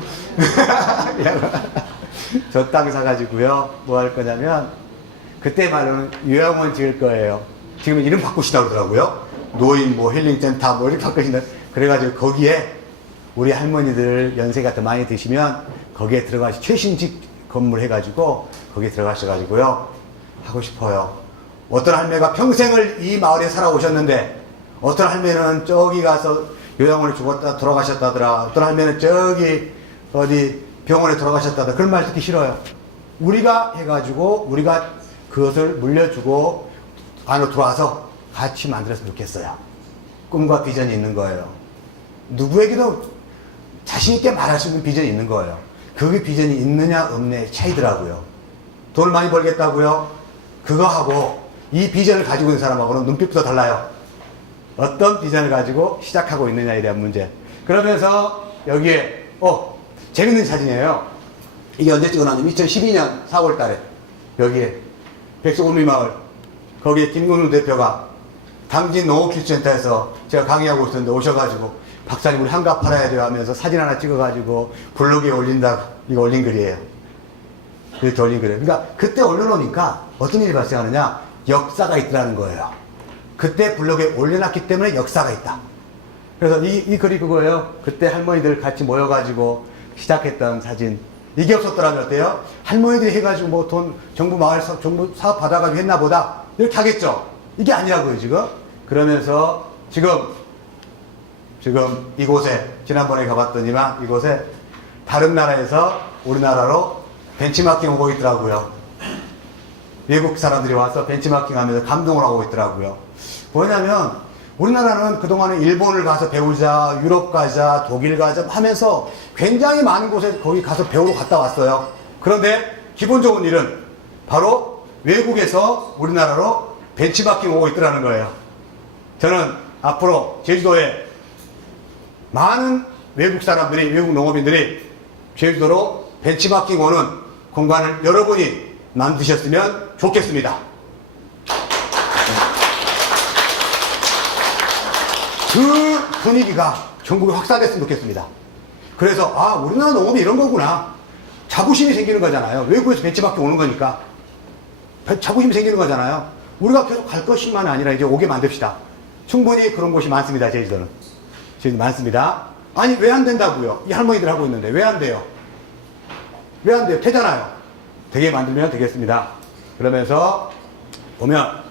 저 땅 사가지고요, 뭐 할 거냐면, 그때 말로는 요양원 지을 거예요. 지금 이름 바꾸시다고 그러더라고요. 노인, 뭐, 힐링센터, 뭐, 이렇게 바꾸신다. 그래가지고 거기에 우리 할머니들 연세가 더 많이 드시면 거기에 들어가시, 최신식 건물 해가지고 거기에 들어가셔가지고요, 하고 싶어요. 어떤 할매가 평생을 이 마을에 살아오셨는데, 어떤 할매는 저기 가서 요양원에 죽었다 돌아가셨다더라. 어떤 할매는 저기 어디 병원에 돌아가셨다더라. 그런 말 듣기 싫어요. 우리가 해가지고 우리가 그것을 물려주고 안으로 들어와서 같이 만들었으면 좋겠어요. 꿈과 비전이 있는 거예요. 누구에게도 자신 있게 말할 수 있는 비전이 있는 거예요. 그게 비전이 있느냐 없느냐의 차이더라고요. 돈을 많이 벌겠다고요? 그거하고 이 비전을 가지고 있는 사람하고는 눈빛부터 달라요. 어떤 비전을 가지고 시작하고 있느냐에 대한 문제. 그러면서 여기에 재밌는 사진이에요. 이게 언제 찍어놨냐면 2012년 4월 달에 여기에 백석울미마을 거기에 김근우 대표가 당진 농업기술센터에서 제가 강의하고 있었는데 오셔가지고 박사님 우리 한가 팔아야 돼요 하면서 사진 하나 찍어가지고 블로그에 올린다. 이거 올린 글이에요. 이렇게 올린 글이에요. 그러니까 그때 올려놓으니까 어떤 일이 발생하느냐, 역사가 있더라는 거예요. 그때 블로그에 올려놨기 때문에 역사가 있다. 그래서 이 글이 그거예요. 그때 할머니들 같이 모여가지고 시작했던 사진. 이게 없었더라면 어때요? 할머니들이 해가지고 뭐 돈, 정부 마을, 정부 사업 받아가지고 했나 보다. 이렇게 하겠죠? 이게 아니라고요, 지금. 그러면서 지금 이곳에, 지난번에 가봤더니만 이곳에 다른 나라에서 우리나라로 벤치마킹 오고 있더라고요. 외국 사람들이 와서 벤치마킹 하면서 감동을 하고 있더라고요. 뭐냐면 우리나라는 그동안에 일본을 가서 배우자, 유럽 가자, 독일 가자 하면서 굉장히 많은 곳에 거기 가서 배우러 갔다 왔어요. 그런데 기본 좋은 일은 바로 외국에서 우리나라로 벤치마킹 오고 있더라는 거예요. 저는 앞으로 제주도에 많은 외국 사람들이, 외국 농업인들이 제주도로 벤치마킹 오는 공간을 여러분이 만드셨으면 좋겠습니다. 그 분위기가 전국에 확산됐으면 좋겠습니다. 그래서 우리나라 농업이 이런 거구나. 자부심이 생기는 거잖아요. 외국에서 벤치마킹 오는 거니까 자부심이 생기는 거잖아요. 우리가 계속 갈 것이만 아니라 이제 오게 만듭시다. 충분히 그런 곳이 많습니다. 제주도는. 제주도 많습니다. 아니 왜 안 된다고요? 이 할머니들 하고 있는데 왜 안 돼요? 왜 안 돼요? 되잖아요. 되게 만들면 되겠습니다. 그러면서 보면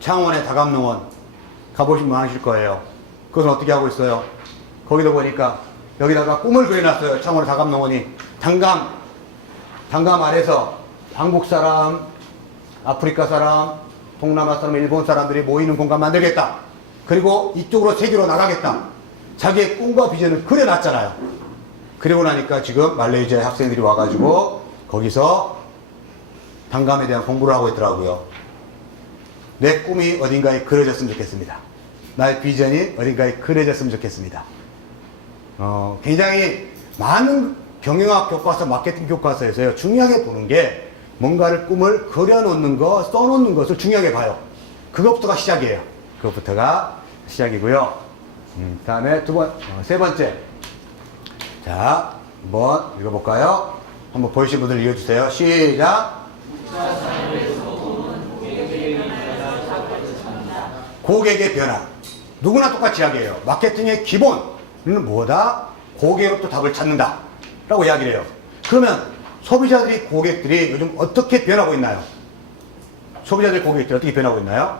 창원의 다감농원 가보시면 아실 거예요. 그것은 어떻게 하고 있어요? 거기도 보니까 여기다가 꿈을 그려놨어요. 창원의 다감농원이 단감 아래서 한국 사람, 아프리카 사람, 동남아 사람, 일본 사람들이 모이는 공간 만들겠다. 그리고 이쪽으로 세계로 나가겠다. 자기의 꿈과 비전을 그려놨잖아요. 그리고 나니까 지금 말레이시아 학생들이 와가지고 거기서 단감에 대한 공부를 하고 있더라고요. 내 꿈이 어딘가에 그려졌으면 좋겠습니다. 나의 비전이 어딘가에 그려졌으면 좋겠습니다. 굉장히 많은 경영학 교과서, 마케팅 교과서에서요, 중요하게 보는 게 뭔가를 꿈을 그려놓는 거, 써놓는 것을 중요하게 봐요. 그것부터가 시작이에요. 그것부터가 시작이고요. 다음에 세 번째. 자, 한번 읽어볼까요? 한번 보이신 분들 읽어주세요. 시작. 고객의 변화. 누구나 똑같이 이야기해요. 마케팅의 기본은 뭐다? 고객으로부터 답을 찾는다. 라고 이야기를 해요. 그러면 소비자들이, 고객들이 요즘 어떻게 변하고 있나요? 소비자들, 고객들이 어떻게 변하고 있나요?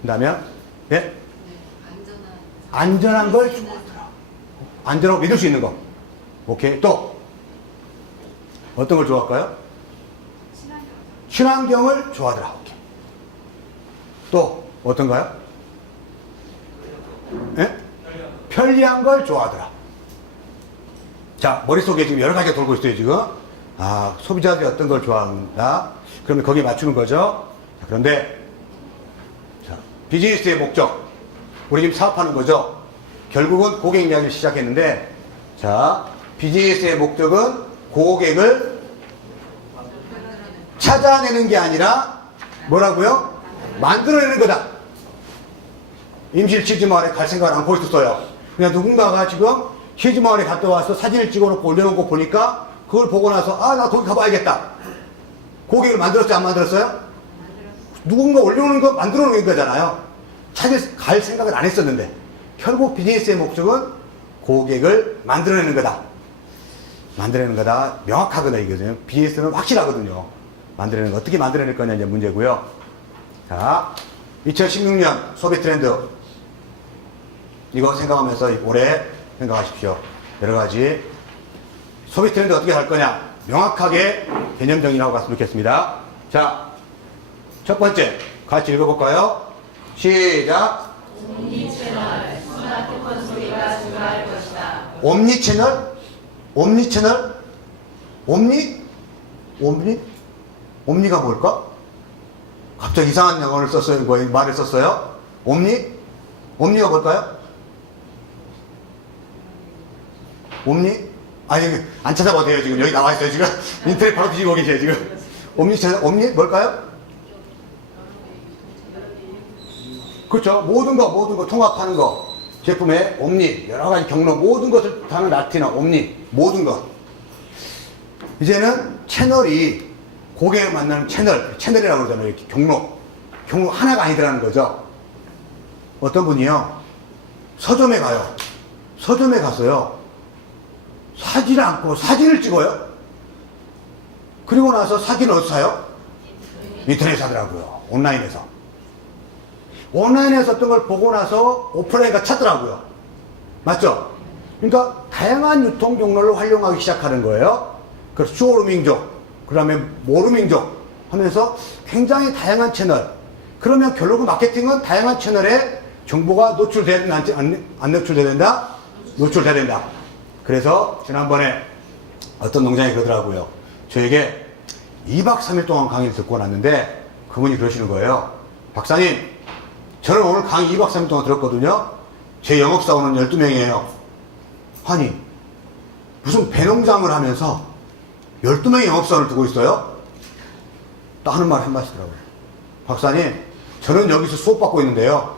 그 다음에, 예? 안전한 걸 좋아하더라. 안전하고 믿을 수 있는 거. 오케이. 또, 어떤 걸 좋아할까요? 친환경을 좋아하더라. 오케이. 또, 어떤가요? 예? 편리한 걸 좋아하더라. 자, 머릿속에 지금 여러 가지가 돌고 있어요, 지금. 아, 소비자들이 어떤 걸 좋아한다. 그러면 거기에 맞추는 거죠. 자, 그런데, 자, 비즈니스의 목적. 우리 지금 사업하는 거죠. 결국은 고객 이야기를 시작했는데, 자, 비즈니스의 목적은 고객을 찾아내는 게 아니라, 뭐라고요? 만들어내는 거다. 임실 치즈마을에 갈 생각을 않고 있었어요. 그냥 누군가가 지금 치즈마을에 갔다 와서 사진을 찍어놓고 올려놓은 거 보니까 그걸 보고 나서 아, 나 거기 가봐야겠다. 고객을 만들었어요? 안 만들었어요? 누군가 올려놓은 거 만들어 놓은 거잖아요. 갈 생각을 안 했었는데 결국 비즈니스의 목적은 고객을 만들어내는 거다. 만들어내는 거다. 명확하거든요. 이거는 비즈니스는 확실하거든요. 만들어내는 거. 어떻게 만들어낼 거냐 이제 문제고요. 자, 2016년 소비 트렌드 이거 생각하면서 올해 생각하십시오. 여러 가지 소비 트렌드 어떻게 할 거냐 명확하게 개념 정의하고 갔으면 좋겠습니다. 자, 첫 번째 같이 읽어볼까요? 시작. 옴니채널, 스마트폰 소비가 증가할 것이다. 옴니채널? 옴니채널? 옴니? 옴니? 옴니가 뭘까? 갑자기 이상한 영어를 썼어요. 뭐 말을 썼어요? 옴니? 옴니가 뭘까요? 옴니? 아니, 안 찾아봐도 돼요. 지금 여기 나와 있어요. 지금 인터넷 바로 뒤지고 계세요. 지금 옴니 채널, 옴니 뭘까요? 그렇죠. 모든 거 통합하는 거. 제품의 옴니, 여러 가지 경로, 모든 것을 다는 라틴어, 옴니, 모든 것. 이제는 채널이 고객을 만나는 채널이라고 그러잖아요. 이렇게 경로 하나가 아니더라는 거죠. 어떤 분이요, 서점에 가요. 서점에 가서요, 사지를 않고 사진을 찍어요. 그리고 나서 사진을 어디서 사요? 인터넷에서 사더라고요. 온라인에서. 온라인에서 어떤 걸 보고 나서 오프라인에 가 찾더라고요. 맞죠? 그러니까 다양한 유통 경로를 활용하기 시작하는 거예요. 그래서 쇼루밍족, 그 다음에 모루밍족 하면서 굉장히 다양한 채널. 그러면 결국은 마케팅은 다양한 채널에 정보가 노출돼야 된다, 안 노출돼야 된다? 노출돼야 된다. 그래서 지난번에 어떤 농장이 그러더라고요. 저에게 2박 3일 동안 강의를 듣고 왔는데 그분이 그러시는 거예요. 박사님, 저는 오늘 강의 2박 3일 동안 들었거든요. 제 영업사원은 12명이에요. 아니, 무슨 배농장을 하면서 12명의 영업사원을 두고 있어요? 딱 하는 말 한마디더라고요. 박사님, 저는 여기서 수업받고 있는데요.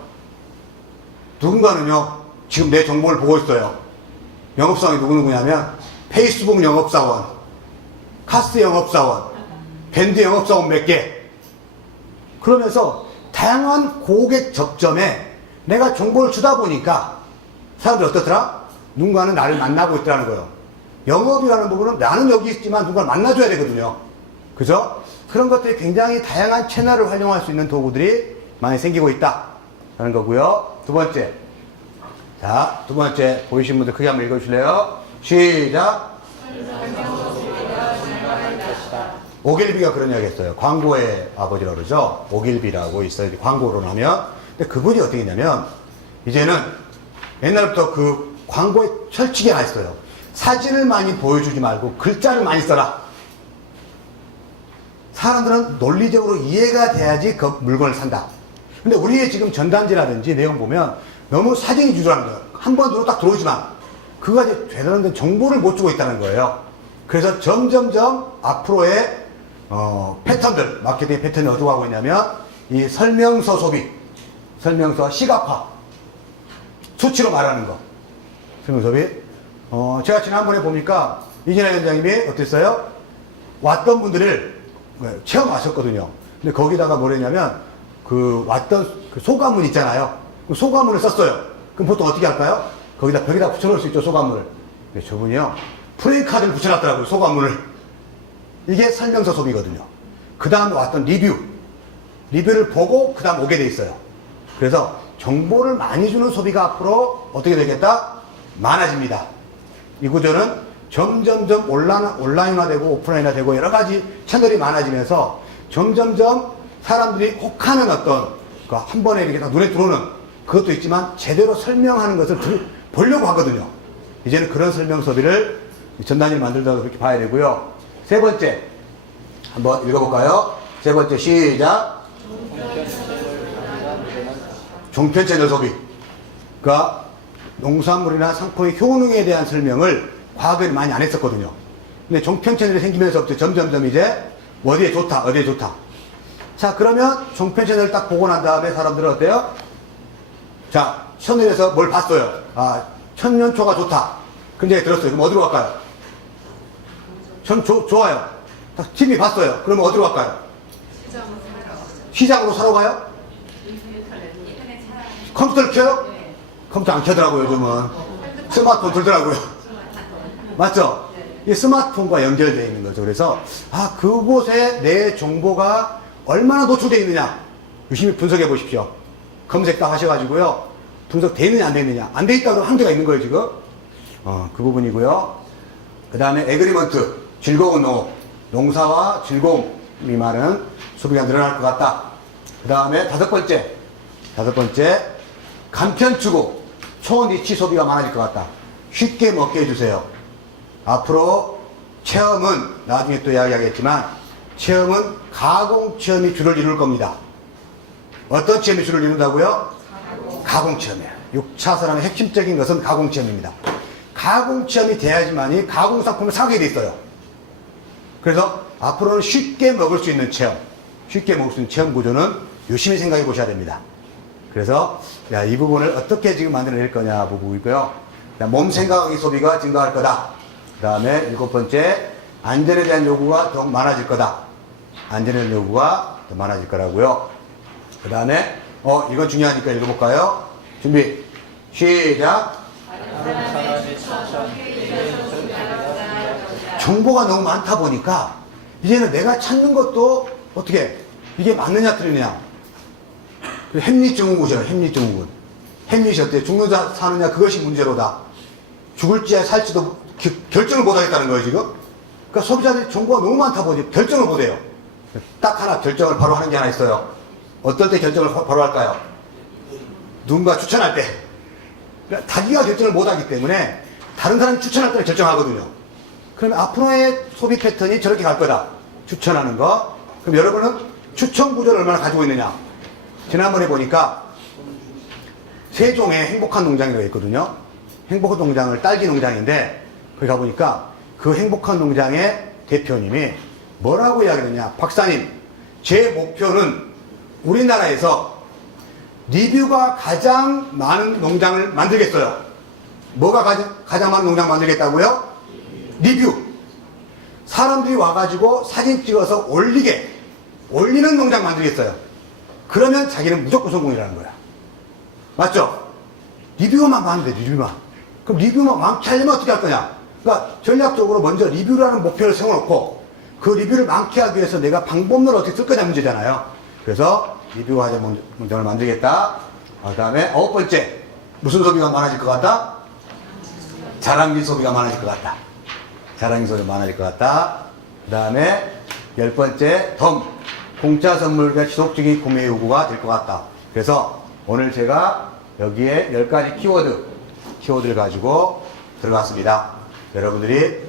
누군가는요, 지금 내 정보를 보고 있어요. 영업사원이 누구냐면, 페이스북 영업사원, 카스 영업사원, 밴드 영업사원 몇 개. 그러면서 다양한 고객 접점에 내가 정보를 주다 보니까 사람들이 어떻더라? 누군가는 나를 만나고 있더라는 거예요. 영업이라는 부분은 나는 여기 있지만 누군가를 만나줘야 되거든요. 그죠? 그런 것들이 굉장히 다양한 채널을 활용할 수 있는 도구들이 많이 생기고 있다라는 거고요. 두 번째. 자, 두 번째 보이신 분들 크게 한번 읽어주실래요? 시작. 오길비가 그런 이야기 했어요. 광고의 아버지라고 그러죠. 오길비라고 있어요. 광고로 나면. 근데 그분이 어떻게 했냐면, 이제는 옛날부터 그 광고에 철칙이 하나 있어요. 사진을 많이 보여주지 말고 글자를 많이 써라. 사람들은 논리적으로 이해가 돼야지 그 물건을 산다. 근데 우리의 지금 전단지라든지 내용 보면 너무 사진이 주저하는 거예요. 한 번 딱 들어오지만 그거 가지고 제대로 된 정보를 못 주고 있다는 거예요. 그래서 점점점 앞으로의 패턴들, 마케팅 패턴이 어디로 가고 있냐면 이 설명서 소비, 설명서 시각화, 수치로 말하는 거. 설명서 소비. 제가 지난번에 보니까 이진아 위원장님이 어땠어요? 왔던 분들을 체험하셨거든요. 근데 거기다가 뭐랬냐면 그 왔던 그 소감문 있잖아요. 그 소감문을 썼어요. 그럼 보통 어떻게 할까요? 거기다 벽에다 붙여놓을 수 있죠, 소감문을. 근데 저분이요, 프레임카드를 붙여놨더라고요, 소감문을. 이게 설명서 소비거든요. 그 다음에 왔던 리뷰를 보고 그 다음 오게 돼 있어요. 그래서 정보를 많이 주는 소비가 앞으로 어떻게 되겠다? 많아집니다. 이 구조는 점점점 온라인화되고 오프라인화되고 여러 가지 채널이 많아지면서 점점점 사람들이 혹하는 어떤 한 번에 이렇게 다 눈에 들어오는 그것도 있지만 제대로 설명하는 것을 보려고 하거든요. 이제는 그런 설명 소비를 전단지를 만들다가 그렇게 봐야 되고요. 세 번째 한번 읽어볼까요? 세 번째 시작. 종편 채널 소비. 그러니까 농산물이나 상품의 효능에 대한 설명을 과거에 많이 안 했었거든요. 근데 종편 채널이 생기면서부터 점점점 이제 어디에 좋다, 어디에 좋다. 자, 그러면 종편 채널을 딱 보고 난 다음에 사람들은 어때요? 자, 채널에서 뭘 봤어요? 아, 천년초가 좋다. 근데 들었어요. 그럼 어디로 갈까요? 좋아요. 딱 TV 봤어요. 그러면 어디로 갈까요? 시장으로 사러 가요? 컴퓨터를 켜요? 컴퓨터 안 켜더라고요, 요즘은. 스마트폰 들더라고요. 맞죠? 이 스마트폰과 연결되어 있는 거죠. 그래서, 그곳에 내 정보가 얼마나 노출되어 있느냐. 유심히 분석해 보십시오. 검색 딱 하셔가지고요. 분석되어 있느냐, 안 되어 있느냐. 안 되어 있다고 한계가 있는 거예요, 지금. 그 부분이고요. 그 다음에 에그리먼트, 즐거운 농사와 즐거움이 많은 소비가 늘어날 것 같다. 그 다음에 다섯 번째, 간편추구, 초니치 소비가 많아질 것 같다. 쉽게 먹게 해주세요. 앞으로 체험은 나중에 또 이야기하겠지만 체험은 가공 체험이 주를 이룰 겁니다. 어떤 체험이 주를 이룬다고요? 가공 체험이에요. 6차 산업의 핵심적인 것은 가공 체험입니다. 가공 체험이 돼야지만이 가공 상품을 사게 돼 있어요. 그래서 앞으로는 쉽게 먹을 수 있는 체험, 쉽게 먹을 수 있는 체험 구조는 유심히 생각해 보셔야 됩니다. 그래서 이 부분을 어떻게 지금 만들어낼 거냐 부분이고요. 몸 생각의 소비가 증가할 거다. 그 다음에 일곱 번째, 안전에 대한 요구가 더 많아질 거다. 안전에 대한 요구가 더 많아질 거라고요. 그 다음에 이건 중요하니까 읽어볼까요? 준비 시작. 정보가 너무 많다 보니까 이제는 내가 찾는 것도 어떻게 이게 맞느냐 틀리느냐. 햄릿증후군이잖아요. 햄릿증후군. 햄릿이 어때? 죽느냐 사느냐 그것이 문제로다. 죽을지 살지도 결정을 못하겠다는 거예요 지금. 그러니까 소비자들이 정보가 너무 많다 보니 결정을 못해요. 딱 하나 결정을 바로 하는 게 하나 있어요. 어떨 때 결정을 바로 할까요? 누군가 추천할 때. 그러니까 자기가 결정을 못하기 때문에 다른 사람이 추천할 때는 결정하거든요. 그러면 앞으로의 소비 패턴이 저렇게 갈 거다. 추천하는 거. 그럼 여러분은 추천 구조를 얼마나 가지고 있느냐. 지난번에 보니까 세종에 행복한 농장이라고 있거든요. 행복한 농장을 딸기 농장인데 거기 가보니까 그 행복한 농장의 대표님이 뭐라고 이야기했느냐. 박사님, 제 목표는 우리나라에서 리뷰가 가장 많은 농장을 만들겠어요. 뭐가 가장 많은 농장 만들겠다고요? 리뷰. 사람들이 와가지고 사진 찍어서 올리는 농장 만들겠어요. 그러면 자기는 무조건 성공이라는 거야. 맞죠? 리뷰만 많으면 돼, 리뷰만. 그럼 리뷰만 많게 하려면 어떻게 할 거냐? 그러니까 전략적으로 먼저 리뷰라는 목표를 세워놓고 그 리뷰를 많게 하기 위해서 내가 방법론을 어떻게 쓸 거냐 문제잖아요. 그래서 리뷰하자 농장을 만들겠다. 그 다음에 9번째, 무슨 소비가 많아질 것 같다? 자랑질 소비가 많아질 것 같다. 자랑질 소비가 많아질 것 같다. 그 다음에 10번째, 공짜 선물과 지속적인 구매 요구가 될 것 같다. 그래서 오늘 제가 여기에 10가지 키워드를 가지고 들어갔습니다. 여러분들이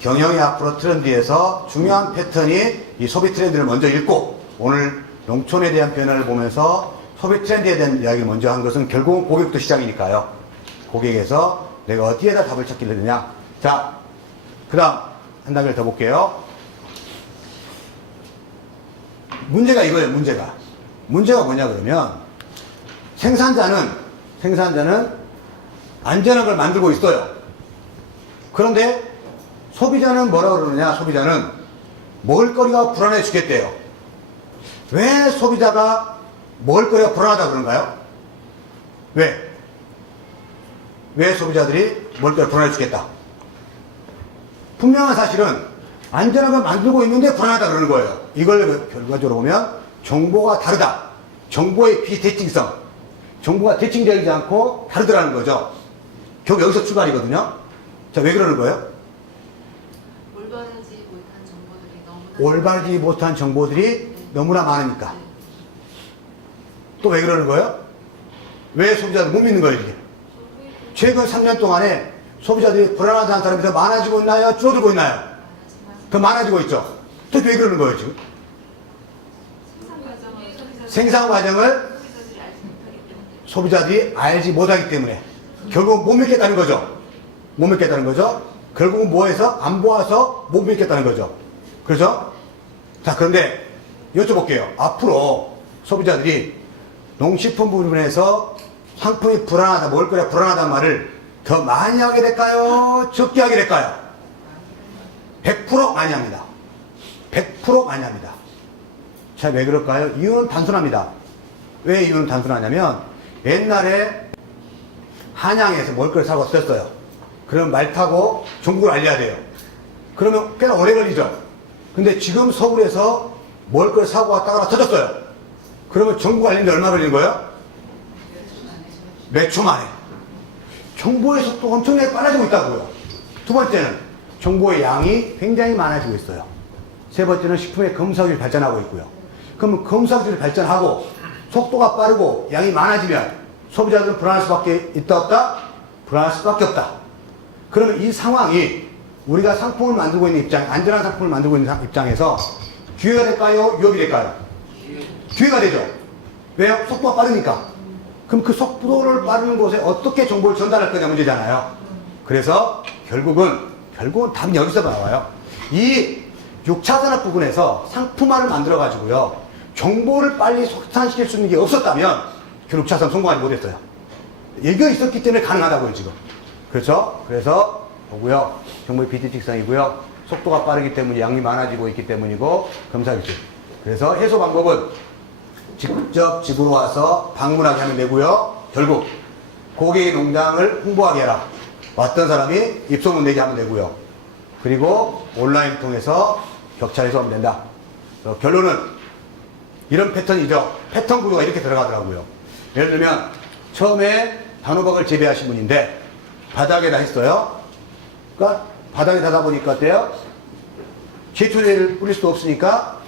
경영이 앞으로 트렌드에서 중요한 패턴이 이 소비 트렌드를 먼저 읽고 오늘 농촌에 대한 변화를 보면서 소비 트렌드에 대한 이야기를 먼저 한 것은 결국은 고객부터 시작이니까요. 고객에서 내가 어디에다 답을 찾기를 했느냐. 자, 그 다음 한 단계를 더 볼게요. 문제가 이거예요. 문제가 뭐냐 그러면 생산자는 안전한 걸 만들고 있어요. 그런데 소비자는 뭐라 그러느냐. 소비자는 먹을거리가 불안해 죽겠대요. 왜 소비자가 먹을거리가 불안하다 그런가요? 왜 소비자들이 먹을거리가 불안해 죽겠다? 분명한 사실은 안전한 걸 만들고 있는데 불안하다 그러는 거예요. 이걸 결과적으로 보면 정보가 다르다. 정보의 비대칭성. 정보가 대칭되지 않고 다르더라는 거죠. 결국 여기서 출발이거든요. 자, 왜 그러는 거예요? 올바르지 못한 정보들이 너무나 많으니까. 또 왜 그러는 거예요? 왜 소비자들 못 믿는 거예요, 이게? 최근 3년 동안에 소비자들이 불안하다는 사람이 더 많아지고 있나요? 줄어들고 있나요? 더 많아지고 있죠. 또 왜 그러는 거예요, 지금? 생산 과정을 소비자들이 알지 못하기 때문에 결국 못 믿겠다는 거죠. 결국은 뭐해서? 안 보아서 못 믿겠다는 거죠. 그렇죠? 자, 그런데 여쭤볼게요. 앞으로 소비자들이 농식품 부분에서 상품이 불안하다, 먹을거리가 불안하다는 말을 더 많이 하게 될까요? 적게 하게 될까요? 100% 많이 합니다. 100% 많이 합니다. 자, 왜 그럴까요? 이유는 단순합니다. 왜 이유는 단순하냐면 옛날에 한양에서 먹을거리 사고 썼어요. 그럼 말 타고 전국을 알려야 돼요. 그러면 꽤나 오래 걸리죠. 근데 지금 서울에서 먹을거리 사고 왔다가 터졌어요. 그러면 전국 알리는데 얼마 걸리는 거예요? 몇 초 만에. 정보의 속도가 엄청나게 빨라지고 있다고요. 두 번째는 정보의 양이 굉장히 많아지고 있어요. 세 번째는 식품의 검사기술이 발전하고 있고요. 그러면 검사기술이 발전하고 속도가 빠르고 양이 많아지면 소비자들은 불안할 수밖에 있다 없다? 불안할 수밖에 없다. 그러면 이 상황이 우리가 상품을 만들고 있는 입장, 안전한 상품을 만들고 있는 입장에서 기회가 될까요? 위협이 될까요? 기회가 되죠. 왜요? 속도가 빠르니까. 그럼 그 속도를 빠르는 곳에 어떻게 정보를 전달할 거냐 문제잖아요. 그래서 결국은 답이 여기서 나와요. 이 6차 산업 부분에서 상품화를 만들어 가지고요. 정보를 빨리 확산시킬 수 있는 게 없었다면 결국 6차 산업 성공하지 못했어요. 이게 있었기 때문에 가능하다고요, 지금. 그렇죠? 그래서 보고요. 정보의 비대칭성이고요. 속도가 빠르기 때문에 양이 많아지고 있기 때문이고 검사기술. 그래서 해소 방법은 직접 집으로 와서 방문하게 하면 되고요. 결국 고객의 농장을 홍보하게 해라. 왔던 사람이 입소문 내게 하면 되고요. 그리고 온라인 통해서 격차 해소하면 된다. 결론은 이런 패턴이죠. 패턴 구조가 이렇게 들어가더라고요. 예를 들면 처음에 단호박을 재배하신 분인데 바닥에다 했어요. 그러니까 바닥에 다다 보니까 어때요? 제초제를 뿌릴 수도 없으니까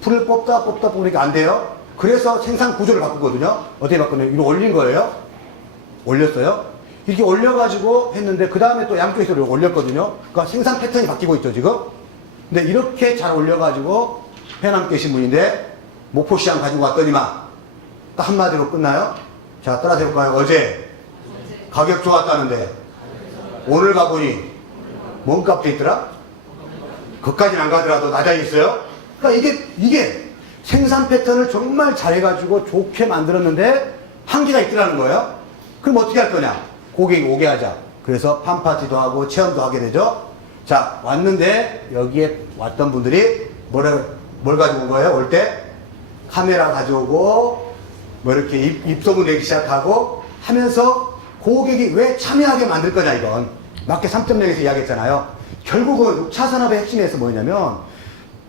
풀을 뽑다 보니까 안 돼요. 그래서 생산 구조를 바꾸거든요. 어떻게 바꾸냐면 이거 올린 거예요. 올렸어요. 이렇게 올려가지고 했는데 그 다음에 또 양쪽에서 올렸거든요. 그러니까 생산 패턴이 바뀌고 있죠, 지금. 근데 이렇게 잘 올려가지고 해남 계신 분인데 목포시장 가지고 왔더니만 딱 한마디로 끝나요. 자, 따라서 해볼까요? 어제 가격 좋았다는데 오늘 가보니 뭔 값돼 있더라? 그까지는 안 가더라도 낮아 있어요. 그러니까 이게 생산 패턴을 정말 잘해가지고 좋게 만들었는데 한계가 있더라는 거예요. 그럼 어떻게 할 거냐? 고객이 오게 하자. 그래서 팜파티도 하고 체험도 하게 되죠. 자, 왔는데 여기에 왔던 분들이 뭘 가지고 온 거예요? 올 때 카메라 가져오고 뭐 이렇게 입소문 내기 시작하고 하면서 고객이 왜 참여하게 만들 거냐, 이건. 마켓 3.0에서 이야기했잖아요. 결국은 6차 산업의 핵심에서 뭐냐면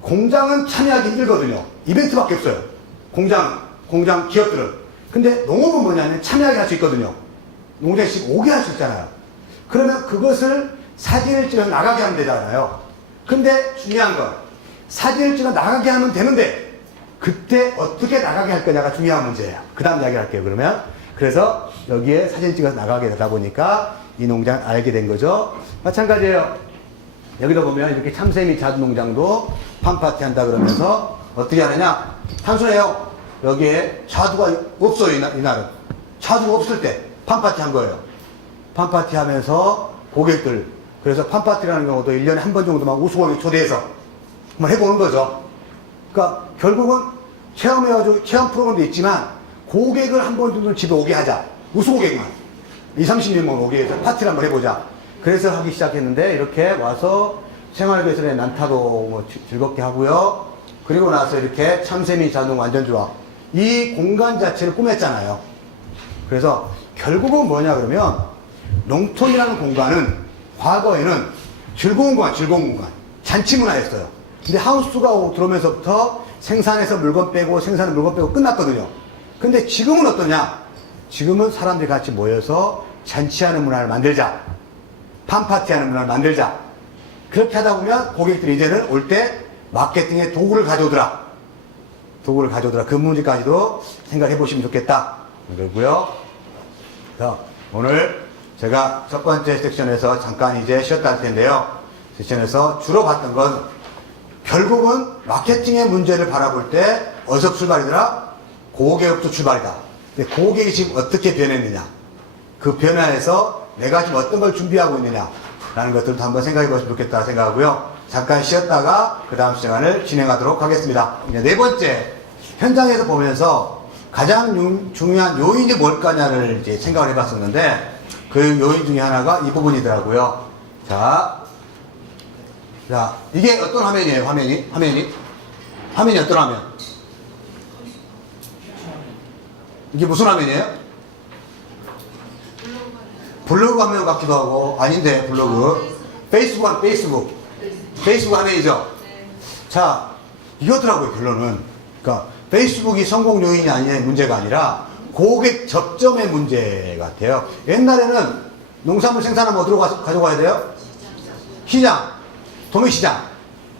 공장은 참여하기 힘들거든요. 이벤트밖에 없어요. 공장 기업들은. 근데 농업은 뭐냐면 참여하게 할 수 있거든요. 농장씩 오게 할 수 있잖아요. 그러면 그것을 사진을 찍어 나가게 하면 되잖아요. 근데 중요한 건 사진을 찍어 나가게 하면 되는데 그때 어떻게 나가게 할 거냐가 중요한 문제예요. 그 다음 이야기 할게요, 그러면. 그래서 여기에 사진 찍어서 나가게 되다 보니까 이 농장을 알게 된 거죠. 마찬가지예요. 여기도 보면 이렇게 참새미 자두 농장도 팜파티 한다 그러면서 어떻게 하느냐? 단순해요. 여기에 자두가 없어요, 이날은. 자두가 없을 때 팜파티 한 거예요. 팜파티 하면서 고객들, 그래서 팜파티라는 경우도 1년에 한 번 정도만 우수고객 초대해서 한번 해보는 거죠. 그러니까 결국은 체험해가지고 체험 프로그램도 있지만 고객을 한 번 정도 집에 오게 하자. 우수고객만 20-30명만 오게 해서 파티를 한번 해보자. 그래서 하기 시작했는데 이렇게 와서 생활개선의 난타도 뭐 즐겁게 하고요. 그리고 나서 이렇게 참새미 자동 완전 좋아. 이 공간 자체를 꾸몄잖아요. 그래서 결국은 뭐냐 그러면 농촌이라는 공간은 과거에는 즐거운 공간, 잔치 문화였어요. 근데 하우스가 들어오면서부터 생산해서 물건 빼고 끝났거든요. 근데 지금은 어떠냐? 지금은 사람들이 같이 모여서 잔치하는 문화를 만들자. 팜파티하는 문화를 만들자. 그렇게 하다 보면 고객들이 이제는 올 때 마케팅에 도구를 가져오더라. 그 문제까지도 생각해 보시면 좋겠다. 그러고요. 자, 오늘 제가 첫 번째 섹션에서 잠깐 이제 쉬었다 할 텐데요. 섹션에서 주로 봤던 건 결국은 마케팅의 문제를 바라볼 때 어디서 출발이더라? 고객부터 출발이다. 근데 고객이 지금 어떻게 변했느냐? 그 변화에서 내가 지금 어떤 걸 준비하고 있느냐? 라는 것들도 한번 생각해 보시면 좋겠다 생각하고요. 잠깐 쉬었다가 그 다음 시간을 진행하도록 하겠습니다. 이제 네 번째, 현장에서 보면서 가장 중요한 요인이 뭘까냐를 이제 생각을 해봤었는데 그 요인 중에 하나가 이 부분이더라고요. 자, 이게 어떤 화면이에요? 화면이 어떤 화면? 이게 무슨 화면이에요? 블로그 화면 같기도 하고 아닌데 블로그 페이스북 화면이죠. 자, 이거더라고요. 결론은 그러니까 페이스북이 성공 요인이 아니냐의 문제가 아니라 고객 접점의 문제 같아요. 옛날에는 농산물 생산하면 어디로 가져가야 돼요? 시장, 도매시장,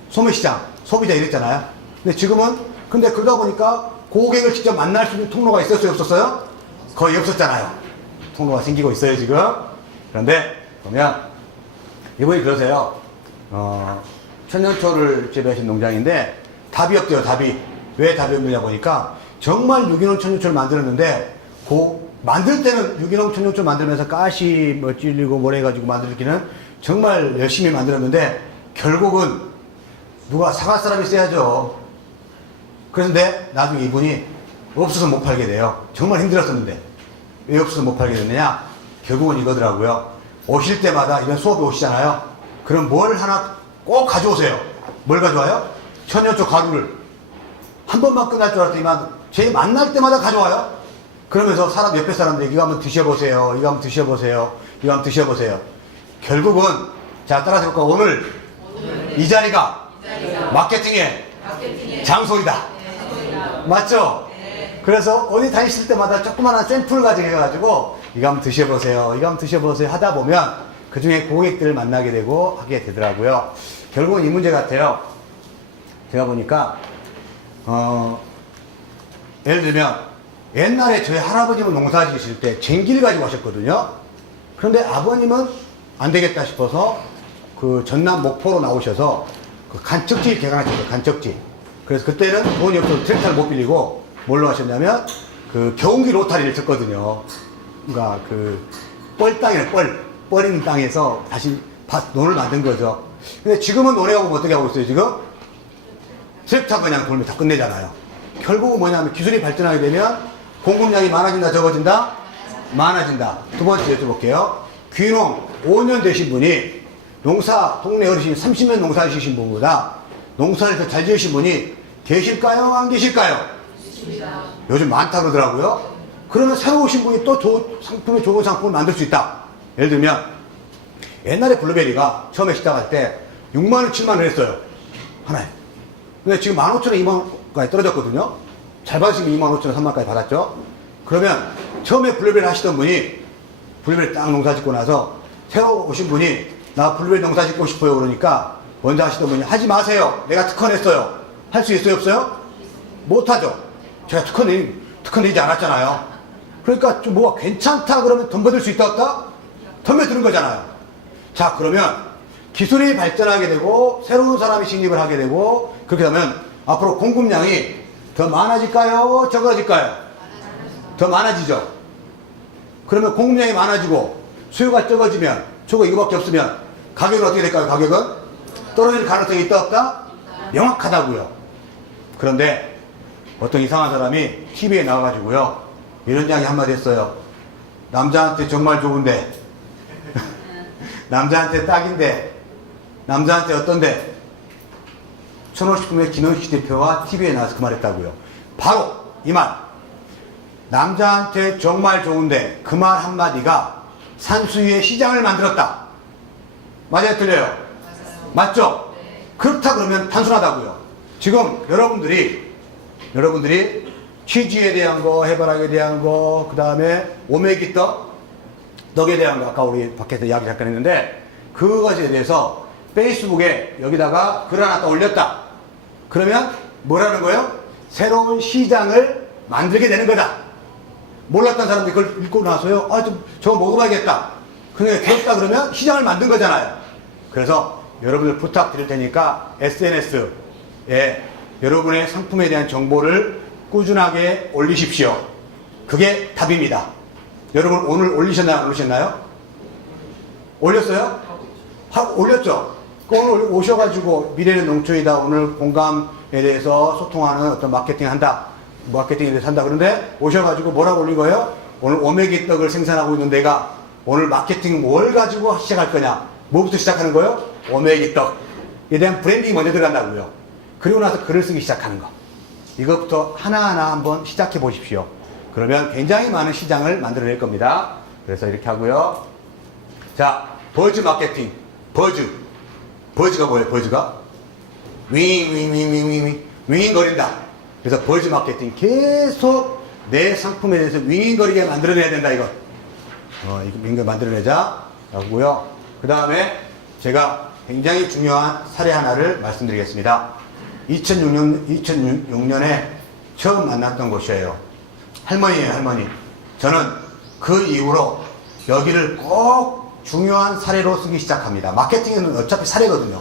소매시장, 소비자 이랬잖아요. 근데 지금은 근데 그러다 보니까 고객을 직접 만날 수 있는 통로가 있었어요, 없었어요? 거의 없었잖아요. 통로가 생기고 있어요, 지금. 그런데 보면 이분이 그러세요. 천년초를 재배하신 농장인데 답이 없대요, 답이. 왜 답이 없느냐 보니까 정말 유기농 천년초를 만들었는데 만들 때는 유기농 천년초 만들면서 가시 뭐 찔리고 뭘 해가지고 만들기는 정말 열심히 만들었는데 결국은 누가 사갈 사람이 있어야죠. 그런데 나중에 이분이 없어서 못 팔게 돼요. 정말 힘들었었는데 왜 없어서 못 팔게 됐느냐? 결국은 이거더라고요. 오실 때마다 이런 수업에 오시잖아요. 그럼 뭘 하나 꼭 가져오세요. 뭘 가져와요? 천년초 가루를 한 번만 끝날 줄 알았더니만 제 만날 때마다 가져와요. 그러면서 옆에 사람들 이거 한번 드셔보세요. 이거 한번 드셔보세요. 이거 한번 드셔보세요. 결국은 자 따라서 볼까? 오늘 이 자리가 마케팅의 장소이다. 맞죠? 그래서 어디 다니실 때마다 조그마한 샘플 가지고 이거 한번 드셔보세요. 이거 한번 드셔보세요. 하다 보면 그 중에 고객들을 만나게 되고 하게 되더라고요. 결국은 이 문제 같아요. 제가 보니까 예를 들면 옛날에 저희 할아버님은 농사 지으실 때 쟁기를 가지고 하셨거든요. 그런데 아버님은 안 되겠다 싶어서 그 전남 목포로 나오셔서 그 간척지 개간하셨어요. 간척지. 그래서 그때는 돈이 없어서 트랙터를 못 빌리고 뭘로 하셨냐면 그 경운기 로타리를 쳤거든요. 그러니까 그 뻘땅이네, 뻘 있는 땅에서 다시 논을 만든 거죠. 근데 지금은 논해하고 어떻게 하고 있어요, 지금? 트랙터 그냥 돌면 다 끝내잖아요. 결국은 뭐냐면 기술이 발전하게 되면 공급량이 많아진다, 적어진다? 많아진다. 두 번째 여쭤볼게요. 귀농 5년 되신 분이 동네 어르신 30년 농사 지으신 분보다 농사를 더 잘 지으신 분이 계실까요? 안 계실까요? 계십니다. 요즘 많다 그러더라고요. 그러면 새로 오신 분이 또 좋은 상품을 만들 수 있다. 예를 들면 옛날에 블루베리가 처음에 시작할 때 6만원, 7만원 했어요. 하나에. 근데 지금 15,000원, 2만원까지 떨어졌거든요. 잘 받으시면 25,000원, 3만원까지 받았죠. 그러면 처음에 블루베리 하시던 분이 블루베리 딱 농사 짓고 나서 새로 오신 분이 나 블루베리 농사 짓고 싶어요 그러니까 먼저 하시던 분이 하지 마세요. 내가 특허 냈어요. 할 수 있어요, 없어요? 못하죠. 제가 특허 내지 않았잖아요. 그러니까 좀 뭐가 괜찮다 그러면 덤벼들 수 있다 없다? 덤벼드는 거잖아요. 자, 그러면 기술이 발전하게 되고 새로운 사람이 진입을 하게 되고 그렇게 되면 앞으로 공급량이 더 많아질까요? 적어질까요? 더 많아지죠. 그러면 공급량이 많아지고 수요가 적어지면, 저거 이거밖에 없으면 가격은 어떻게 될까요? 가격은 떨어질 가능성이 있다 없다? 명확하다고요. 그런데 어떤 이상한 사람이 TV에 나와가지고요, 이런 이야기 한마디 했어요. 남자한테 정말 좋은데, 남자한테 딱인데, 남자한테 어떤데, 1510의 김영식 대표가 TV에 나와서 그 말 했다고요. 바로 이 말. 남자한테 정말 좋은데 그 말 한마디가 산수유의 시장을 만들었다. 맞아요? 틀려요? 맞죠? 그렇다 그러면 단순하다고요. 지금 여러분들이 취지에 대한 거, 해바라기에 대한 거, 그 다음에 오메기 떡에 대한 거, 아까 우리 밖에서 이야기 잠깐 했는데, 그것에 대해서 페이스북에 여기다가 글 하나 또 올렸다. 그러면 뭐라는 거예요? 새로운 시장을 만들게 되는 거다. 몰랐던 사람들이 그걸 읽고 나서요, 저거 먹어봐야겠다. 그게 되었다 그러면 시장을 만든 거잖아요. 그래서 여러분들 부탁드릴 테니까 SNS에 여러분의 상품에 대한 정보를 꾸준하게 올리십시오. 그게 답입니다. 여러분 오늘 올리셨나요? 안 올리셨나요? 올렸어요? 올렸죠? 오늘 오셔가지고 미래는 농촌이다, 오늘 공감에 대해서 소통하는 어떤 마케팅에 대해서 한다 그러는데, 오셔가지고 뭐라고 올린 거예요? 오늘 오메기 떡을 생산하고 있는 데가 오늘 마케팅 뭘 가지고 시작할 거냐? 뭐부터 시작하는 거예요? 오메기 떡에 대한 브랜딩이 먼저 들어간다고요. 그리고 나서 글을 쓰기 시작하는 거. 이것부터 하나하나 한번 시작해 보십시오. 그러면 굉장히 많은 시장을 만들어낼 겁니다. 그래서 이렇게 하고요. 자, 버즈 마케팅. 버즈가 뭐예요? 버즈가? 윙윙거린다. 그래서 버즈 마케팅. 계속 내 상품에 대해서 윙윙거리게 만들어내야 된다, 이거. 이거 윙윙 만들어내자. 하고요. 그 다음에 제가 굉장히 중요한 사례 하나를 말씀드리겠습니다. 2006년에 처음 만났던 곳이에요. 할머니예요, 할머니. 저는 그 이후로 여기를 꼭 중요한 사례로 쓰기 시작합니다. 마케팅은 어차피 사례거든요.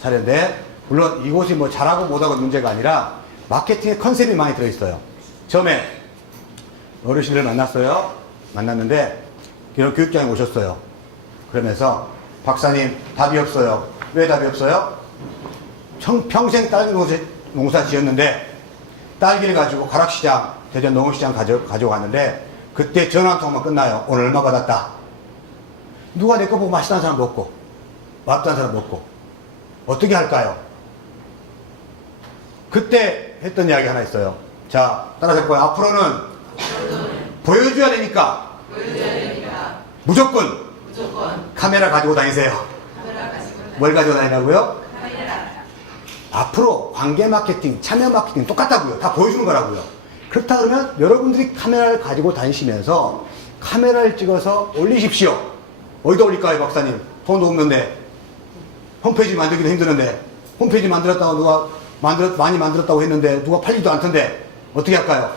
사례인데, 물론 이곳이 뭐 잘하고 못하고 문제가 아니라 마케팅의 컨셉이 많이 들어있어요. 처음에 어르신을 만났는데 교육장에 오셨어요. 그러면서 박사님, 답이 없어요. 왜 답이 없어요? 평생 딸기 농사 지었는데 딸기를 가지고 가락시장, 대전 농업시장 가져갔는데 그때 전화 한 통만 끝나요. 오늘 얼마 받았다. 누가 내 거 보고 맛있다는 사람 먹고 맛없다는 사람 먹고 어떻게 할까요? 그때 했던 이야기 하나 있어요. 자, 따라서 볼까요? 앞으로는 보여줘야 되니까 무조건 카메라 가지고 다니세요. 뭘 가지고 다니냐고요? 앞으로 관계 마케팅, 참여 마케팅 똑같다고요. 다 보여주는 거라고요. 그렇다 그러면 여러분들이 카메라를 가지고 다니시면서 카메라를 찍어서 올리십시오. 어디다 올릴까요, 박사님? 돈도 없는데, 홈페이지 만들기도 힘드는데, 홈페이지 만들었다고 누가 많이 만들었다고 했는데 누가 팔리지도 않던데 어떻게 할까요?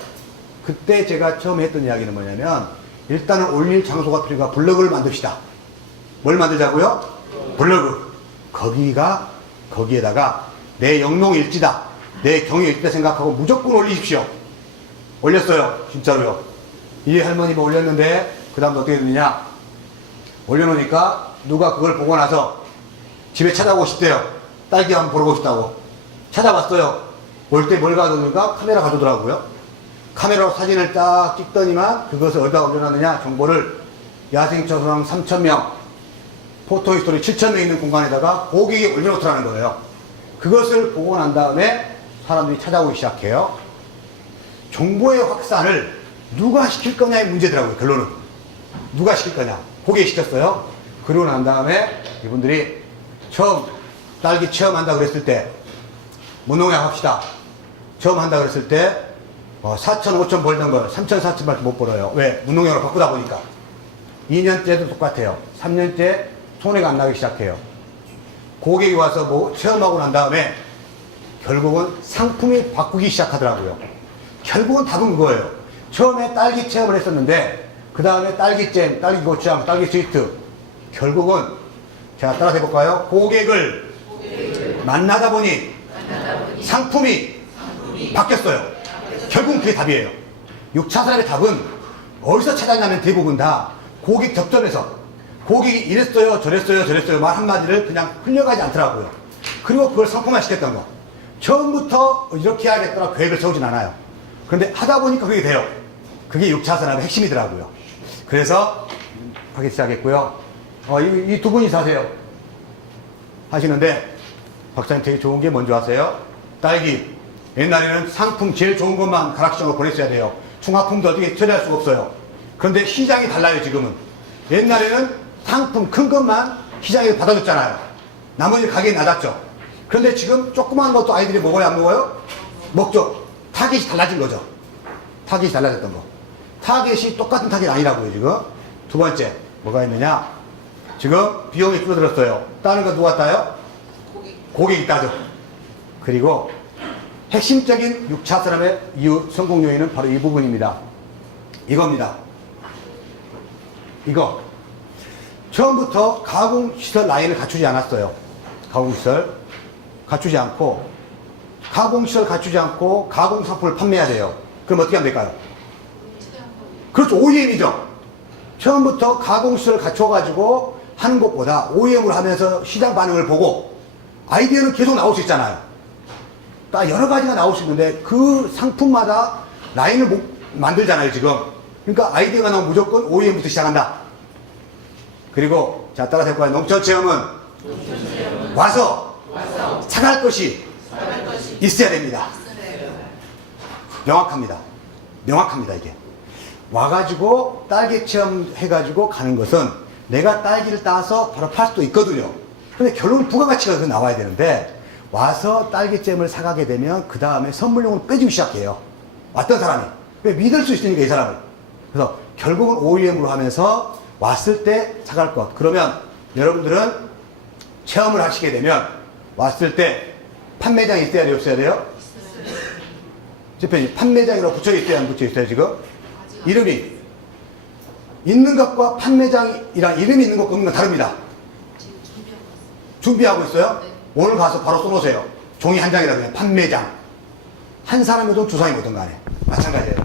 그때 제가 처음 했던 이야기는 뭐냐면, 일단은 올릴 장소가 필요가 블로그를 만듭시다. 뭘 만들자고요? 블로그. 거기에다가 내 영농일지다, 내 경영일지다 생각하고 무조건 올리십시오. 올렸어요. 진짜로요. 이 할머니가 올렸는데 그 다음 어떻게 됐느냐, 올려놓으니까 누가 그걸 보고 나서 집에 찾아오고 싶대요. 딸기 한번 보러 오고 싶다고 찾아왔어요. 올 때 뭘 가져오니까 카메라 가져오더라고요. 카메라로 사진을 딱 찍더니만 그것을 어디다 올려놨느냐, 정보를 야생초소랑 3,000명, 포토히스토리 7,000명 있는 공간에다가 고객이 올려놓더라는 거예요. 그것을 보고 난 다음에 사람들이 찾아오기 시작해요. 정보의 확산을 누가 시킬 거냐의 문제더라고요. 결론은 누가 시킬 거냐, 고객이 시켰어요. 그러고 난 다음에 이분들이 처음 딸기 체험한다 그랬을 때, 무농약 합시다 처음 한다 그랬을 때 4천 5천 벌던 걸 3천 4천밖에 못 벌어요. 왜? 무농약으로 바꾸다 보니까. 2년째도 똑같아요. 3년째 손해가 안 나기 시작해요. 고객이 와서 뭐 체험하고 난 다음에 결국은 상품이 바꾸기 시작하더라고요. 결국은 답은 그거예요. 처음에 딸기 체험을 했었는데 그 다음에 딸기잼, 딸기 고추장, 딸기 스위트, 결국은 제가 따라서 해볼까요? 고객을 만나다 보니 상품이 바뀌었어요. 결국은 그게 답이에요. 6차 사업의 답은 어디서 찾았냐면 대부분 다 고객 접점에서 고객이 이랬어요, 저랬어요 말 한마디를 그냥 흘려가지 않더라고요. 그리고 그걸 상품화 시켰던 거. 처음부터 이렇게 해야겠다고 계획을 세우진 않아요. 그런데 하다 보니까 그게 돼요. 그게 6차 산업의 핵심이더라고요. 그래서 하기 시작했고요. 이 두 분이 사세요. 하시는데 박사님 되게 좋은 게 뭔지 아세요? 딸기. 옛날에는 상품 제일 좋은 것만 가락시장으로 보냈어야 돼요. 중화품도 어떻게 처리할 수가 없어요. 그런데 시장이 달라요, 지금은. 옛날에는 상품 큰 것만 시장에서 받아줬잖아요. 나머지 가격이 낮았죠. 그런데 지금 조그마한 것도 아이들이 먹어요, 안 먹어요? 먹죠. 타겟이 달라진 거죠. 타겟이 달라졌던 거. 타겟이 똑같은 타겟이 아니라고요, 지금. 두 번째, 뭐가 있느냐? 지금 비용이 줄어들었어요. 따는 거 누가 따요? 고객이 따죠. 그리고 핵심적인 6차 산업의 이유 성공 요인은 바로 이 부분입니다. 이겁니다. 이거. 처음부터 가공시설 라인을 갖추지 않았어요. 가공시설 갖추지 않고 가공시설 갖추지 않고 가공상품을 판매해야 돼요. 그럼 어떻게 하면 될까요? 그렇죠. OEM이죠. 처음부터 가공시설을 갖춰가지고 하는 것보다 OEM을 하면서 시장 반응을 보고 아이디어는 계속 나올 수 있잖아요. 딱 여러 가지가 나올 수 있는데 그 상품마다 라인을 만들잖아요, 지금. 그러니까 아이디어가 나오면 무조건 OEM부터 시작한다. 그리고 자 따라서 해볼까요? 농촌체험은 와서 사갈 것이 있어야 됩니다. 명확합니다. 명확합니다, 이게. 와가지고 딸기 체험 해가지고 가는 것은 내가 딸기를 따서 바로 팔 수도 있거든요. 근데 결국은 부가가치가 나와야 되는데 와서 딸기잼을 사가게 되면 그 다음에 선물용으로 빼주기 시작해요. 왔던 사람이. 왜 믿을 수 있으니까 이 사람을. 그래서 결국은 OEM으로 하면서 왔을 때 사갈 것. 그러면 여러분들은 체험을 하시게 되면 왔을 때 판매장이 있어야 돼요, 없어야 돼요? 대표님, 판매장이라고 붙여 있어야 안 붙여 있어요, 지금? 이름이 있는 것과 판매장이랑 이름이 있는 것과 없는 건 다릅니다. 준비하고 있어요? 오늘 가서 바로 써놓으세요. 종이 한 장이라 그냥 판매장. 한 사람이든 두 사람이든 간에 마찬가지예요.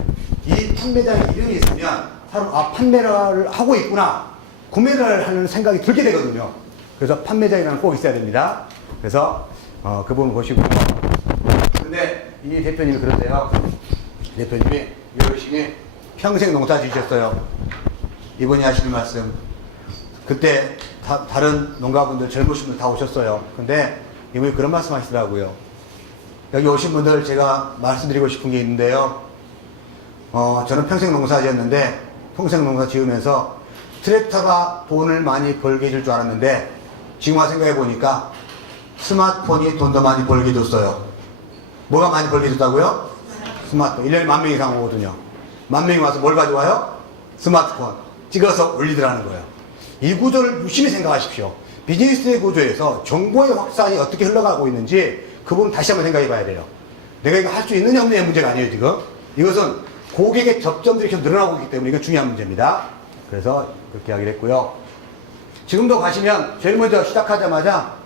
이 판매장에 이름이 있으면 사람 판매를 하고 있구나, 구매를 하는 생각이 들게 되거든요. 그래서 판매장이라는 꼭 있어야 됩니다. 그래서 그 부분 보시고. 근데 이 대표님이 그러세요. 대표님이 열심히 평생 농사 지으셨어요. 이분이 하시는 말씀. 그때 다른 농가분들 젊으신 분들 다 오셨어요. 근데 이분이 그런 말씀 하시더라고요. 여기 오신 분들 제가 말씀드리고 싶은 게 있는데요. 저는 평생 농사 지었는데 평생 농사 지으면서 트랙터가 돈을 많이 벌게 해줄 줄 알았는데 지금 와서 생각해 보니까 스마트폰이 돈 더 많이 벌게 해줬어요. 뭐가 많이 벌게 해줬다고요? 스마트폰. 1년에 10,000명 이상 오거든요. 10,000명이 와서 뭘 가져와요? 스마트폰. 찍어서 올리더라는 거예요. 이 구조를 유심히 생각하십시오. 비즈니스의 구조에서 정보의 확산이 어떻게 흘러가고 있는지 그 부분 다시 한번 생각해 봐야 돼요. 내가 이거 할 수 있느냐 없느냐의 문제가 아니에요, 지금. 이것은 고객의 접점들이 계속 늘어나고 있기 때문에 이건 중요한 문제입니다. 그래서 그렇게 하기로 했고요. 지금도 가시면 제일 먼저 시작하자마자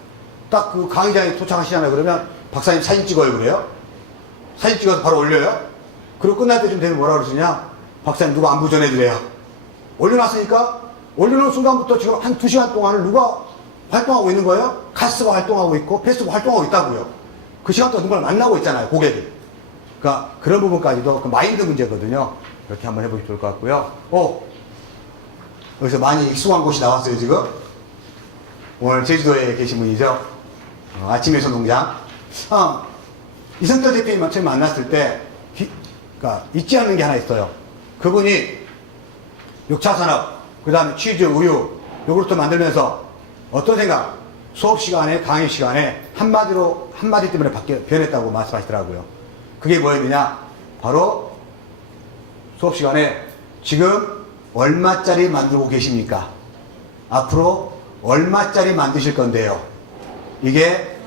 딱 그 강의장에 도착하시잖아요. 그러면 박사님 사진 찍어요, 그래요? 사진 찍어서 바로 올려요? 그리고 끝날 때쯤 되면 뭐라 그러시냐? 박사님 누가 안부 전해드려요. 올려놨으니까 올려놓은 순간부터 지금 한 2시간 동안을 누가 활동하고 있는 거예요? 카스가 활동하고 있고 페스가 활동하고 있다고요. 그 시간 동안 누구를 만나고 있잖아요, 고객이. 그러니까 그런 부분까지도 그 마인드 문제거든요. 이렇게 한번 해보시면 좋을 것 같고요. 여기서 많이 익숙한 곳이 나왔어요, 지금. 오늘 제주도에 계신 분이죠. 아침에서 농장. 이성철 대표님 처음 만났을 때 그러니까 잊지 않는 게 하나 있어요. 그분이 6차 산업, 그 다음에 치즈, 우유, 요구르트 만들면서 어떤 생각? 수업 시간에, 강의 시간에 한마디 때문에 변했다고 말씀하시더라고요. 그게 뭐였느냐? 바로 수업 시간에 지금 얼마짜리 만들고 계십니까? 앞으로 얼마짜리 만드실 건데요? 이게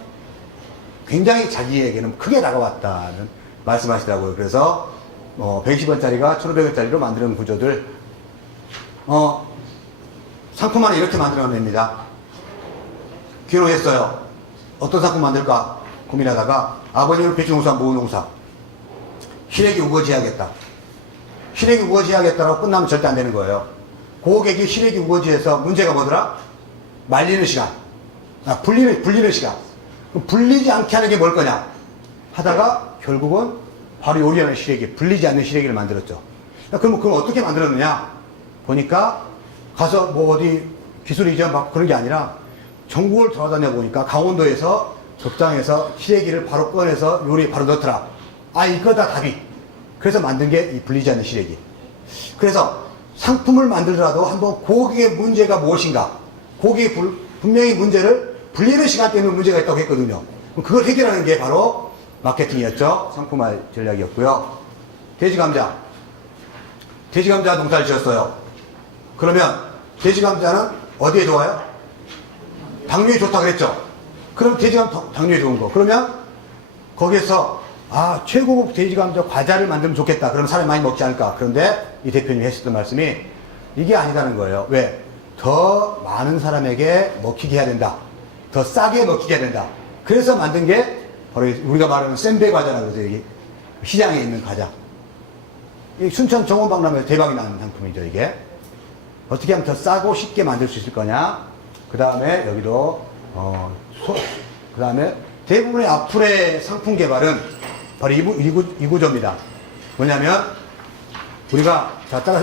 굉장히 자기에게는 크게 다가왔다는 말씀하시더라고요. 그래서 120원짜리가 1,500원짜리로 만드는 구조들 상품 하나 이렇게 만들어냅니다. 귀농했어요. 어떤 상품 만들까 고민하다가 아버님은 배추농사, 무농사, 시래기 우거지 해야겠다. 시래기 우거지 해야겠다고 끝나면 절대 안 되는 거예요. 고객이 시래기 우거지에서 문제가 뭐더라? 말리는 시간. 불리는 시간. 그럼 불리지 않게 하는 게 뭘 거냐? 하다가 결국은 바로 요리하는 시래기, 불리지 않는 시래기를 만들었죠. 그럼 어떻게 만들었느냐? 보니까 가서 뭐 어디 기술 이전 막 그런 게 아니라 전국을 돌아다녀 보니까 강원도에서 적장에서 시래기를 바로 꺼내서 요리에 바로 넣더라. 이거다 답이. 그래서 만든 게 이 불리지 않는 시래기. 그래서 상품을 만들더라도 한번 고객의 문제가 무엇인가? 고객이 분명히 문제를 불리는 시간 때문에 문제가 있다고 했거든요. 그걸 해결하는 게 바로 마케팅이었죠. 상품화 전략이었고요. 돼지감자. 돼지감자 농사를 지었어요. 그러면 돼지감자는 어디에 좋아요? 당뇨에 좋다 그랬죠. 그럼 돼지감자 당뇨에 좋은 거. 그러면 거기에서 최고급 돼지감자 과자를 만들면 좋겠다. 그럼 사람이 많이 먹지 않을까. 그런데 이 대표님이 했었던 말씀이 이게 아니다는 거예요. 왜? 더 많은 사람에게 먹히게 해야 된다. 더 싸게 먹히게 해야 된다. 그래서 만든 게 바로 우리가 말하는 센베 과자라고 그러죠. 여기 시장에 있는 과자. 이 순천 정원박람회에서 대박이 나는 상품이죠. 이게 어떻게 하면 더 싸고 쉽게 만들 수 있을 거냐. 그 다음에 여기도 그 다음에 대부분의 앞으로의 상품 개발은 바로 이 구조입니다. 뭐냐면 우리가 자 따라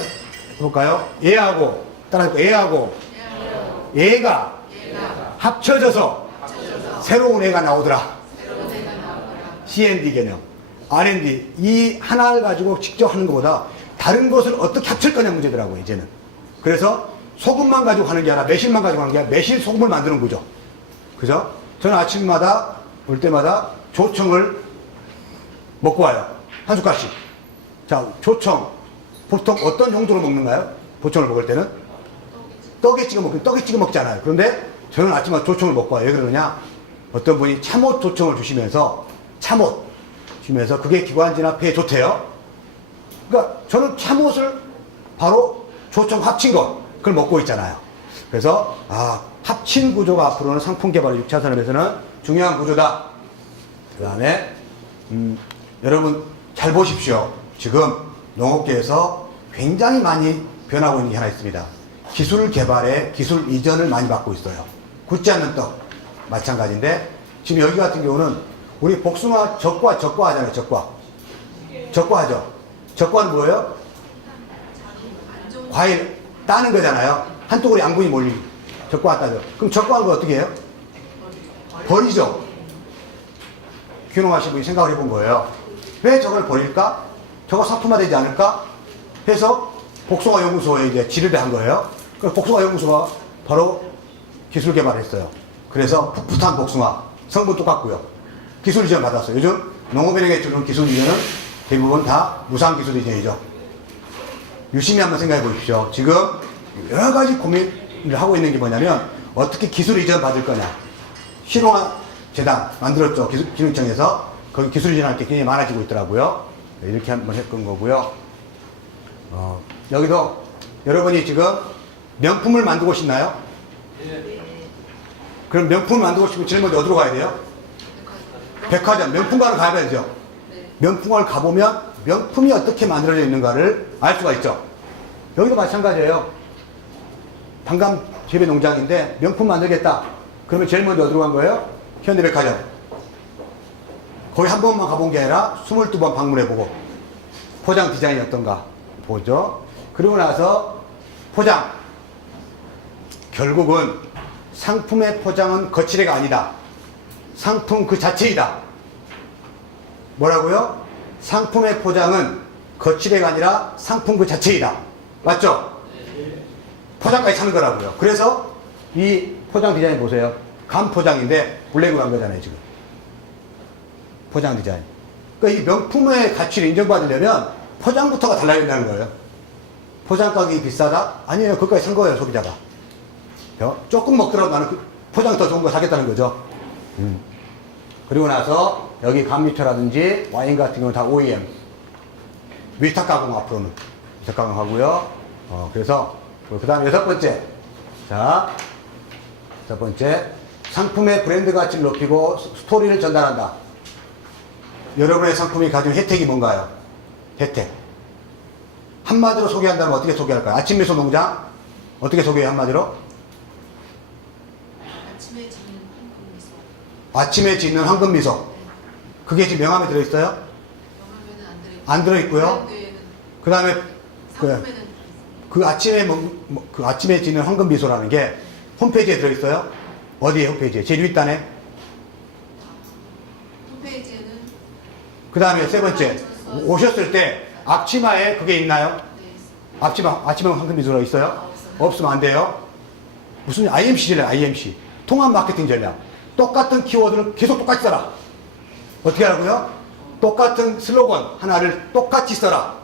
해볼까요? 얘하고 얘가 합쳐져서 새로운 애가 나오더라. C&D 개념, R&D 이 하나를 가지고 직접 하는 것보다 다른 것을 어떻게 합칠 거냐 문제더라고요. 이제는. 그래서 소금만 가지고 하는 게 아니라 매실만 가지고 하는 게 아니라 매실 소금을 만드는 거죠. 그죠? 저는 아침마다 올 때마다 조청을 먹고 와요. 한 숟갈씩. 자, 조청 보통 어떤 용도로 먹는가요? 조청을 먹을 때는 떡에 찍어 먹잖아요. 그런데 저는 아침마다 조청을 먹고 와요. 왜 그러느냐? 어떤 분이 참옷 조청을 주시면서 그게 기관지나 폐에 좋대요. 그러니까 저는 참옷을 바로 조청 합친 그걸 먹고 있잖아요. 그래서 합친 구조가 앞으로는 상품 개발 6차 산업에서는 중요한 구조다. 그 다음에 여러분 잘 보십시오. 지금 농업계에서 굉장히 많이 변하고 있는 게 하나 있습니다. 기술 개발에 기술 이전을 많이 받고 있어요. 굳지 않는 떡 마찬가지인데 지금 여기 같은 경우는 우리 복숭아 적과 하잖아요. 적과하죠. 적과는 뭐예요? 과일 따는 거잖아요. 한쪽으로 양분이 몰리고 적과 따죠. 그럼 적과하는 거 어떻게 해요? 버리죠. 귀농하신 분이 생각을 해본 거예요. 왜 저걸 버릴까? 저거 상품화되지 않을까? 해서 복숭아 연구소에 이제 질의를 한 거예요. 그래서 복숭아 연구소가 바로 기술 개발을 했어요. 그래서 풋풋한 복숭아 성분 똑같고요. 기술 이전 받았어요. 요즘 농업인에게 주는 기술 이전은 대부분 다 무상 기술 이전이죠. 유심히 한번 생각해 보십시오. 지금 여러 가지 고민을 하고 있는 게 뭐냐면 어떻게 기술 이전 받을 거냐. 신호화 재단 만들었죠. 기술청에서 거기 기술 이전할 게 굉장히 많아지고 있더라고요. 이렇게 한번 했던 거고요. 여기도 여러분이 지금 명품을 만들고 싶나요? 그럼 명품을 만들고 싶으면 제일 먼저 어디로 가야 돼요? 백화점, 명품관을 가야 되죠. 명품관을 가보면 명품이 어떻게 만들어져 있는가를 알 수가 있죠. 여기도 마찬가지예요. 단감 재배 농장인데 명품 만들겠다. 그러면 제일 먼저 어디로 간 거예요? 현대백화점. 거기 한 번만 가본 게 아니라 22번 방문해보고 포장 디자인이 어떤가 보죠. 그리고 나서 포장. 결국은 상품의 포장은 거치대가 아니다. 상품 그 자체이다. 뭐라고요? 상품의 포장은 거치대가 아니라 상품 그 자체이다. 맞죠? 포장까지 사는 거라고요. 그래서 이 포장 디자인 보세요. 감 포장인데 블랙으로 간 거잖아요, 지금. 포장 디자인. 그러니까 이 명품의 가치를 인정받으려면 포장부터가 달라야 된다는 거예요. 포장 가격이 비싸다? 아니에요. 그것까지 산 거예요, 소비자가. 조금 먹더라도 나는 포장 더 좋은 거 사겠다는 거죠. 그리고 나서 여기 감미표라든지 와인 같은 경우는 다 OEM. 위탁 가공 앞으로는. 위탁 가공하고요. 그래서 그 다음 여섯 번째. 자, 첫 번째. 상품의 브랜드 가치를 높이고 스토리를 전달한다. 여러분의 상품이 가진 혜택이 뭔가요? 혜택. 한마디로 소개한다면 어떻게 소개할까요? 아침 미소 농장? 어떻게 소개해요, 한마디로? 아침에 짓는 황금미소. 아침에 짓는 황금미소. 그게 지금 명함에 들어있어요? 영화면은 안 들어있고. 안 들어있고요. 브랜드에는, 그 다음에 상품에는 그 아침에 그 아침에 짓는 황금미소라는 게 홈페이지에 들어있어요? 어디에 홈페이지에? 제일 윗단에? 홈페이지에는 그 다음에 세 번째, 오셨을 때 앞치마에 그게 있나요? 네, 앞치마 황금미소가 있어요? 없어요. 없으면 안 돼요. 무슨 IMC 전략, IMC. 통합 마케팅 전략. 똑같은 키워드를 계속 똑같이 써라. 어떻게 하라고요? 똑같은 슬로건 하나를 똑같이 써라.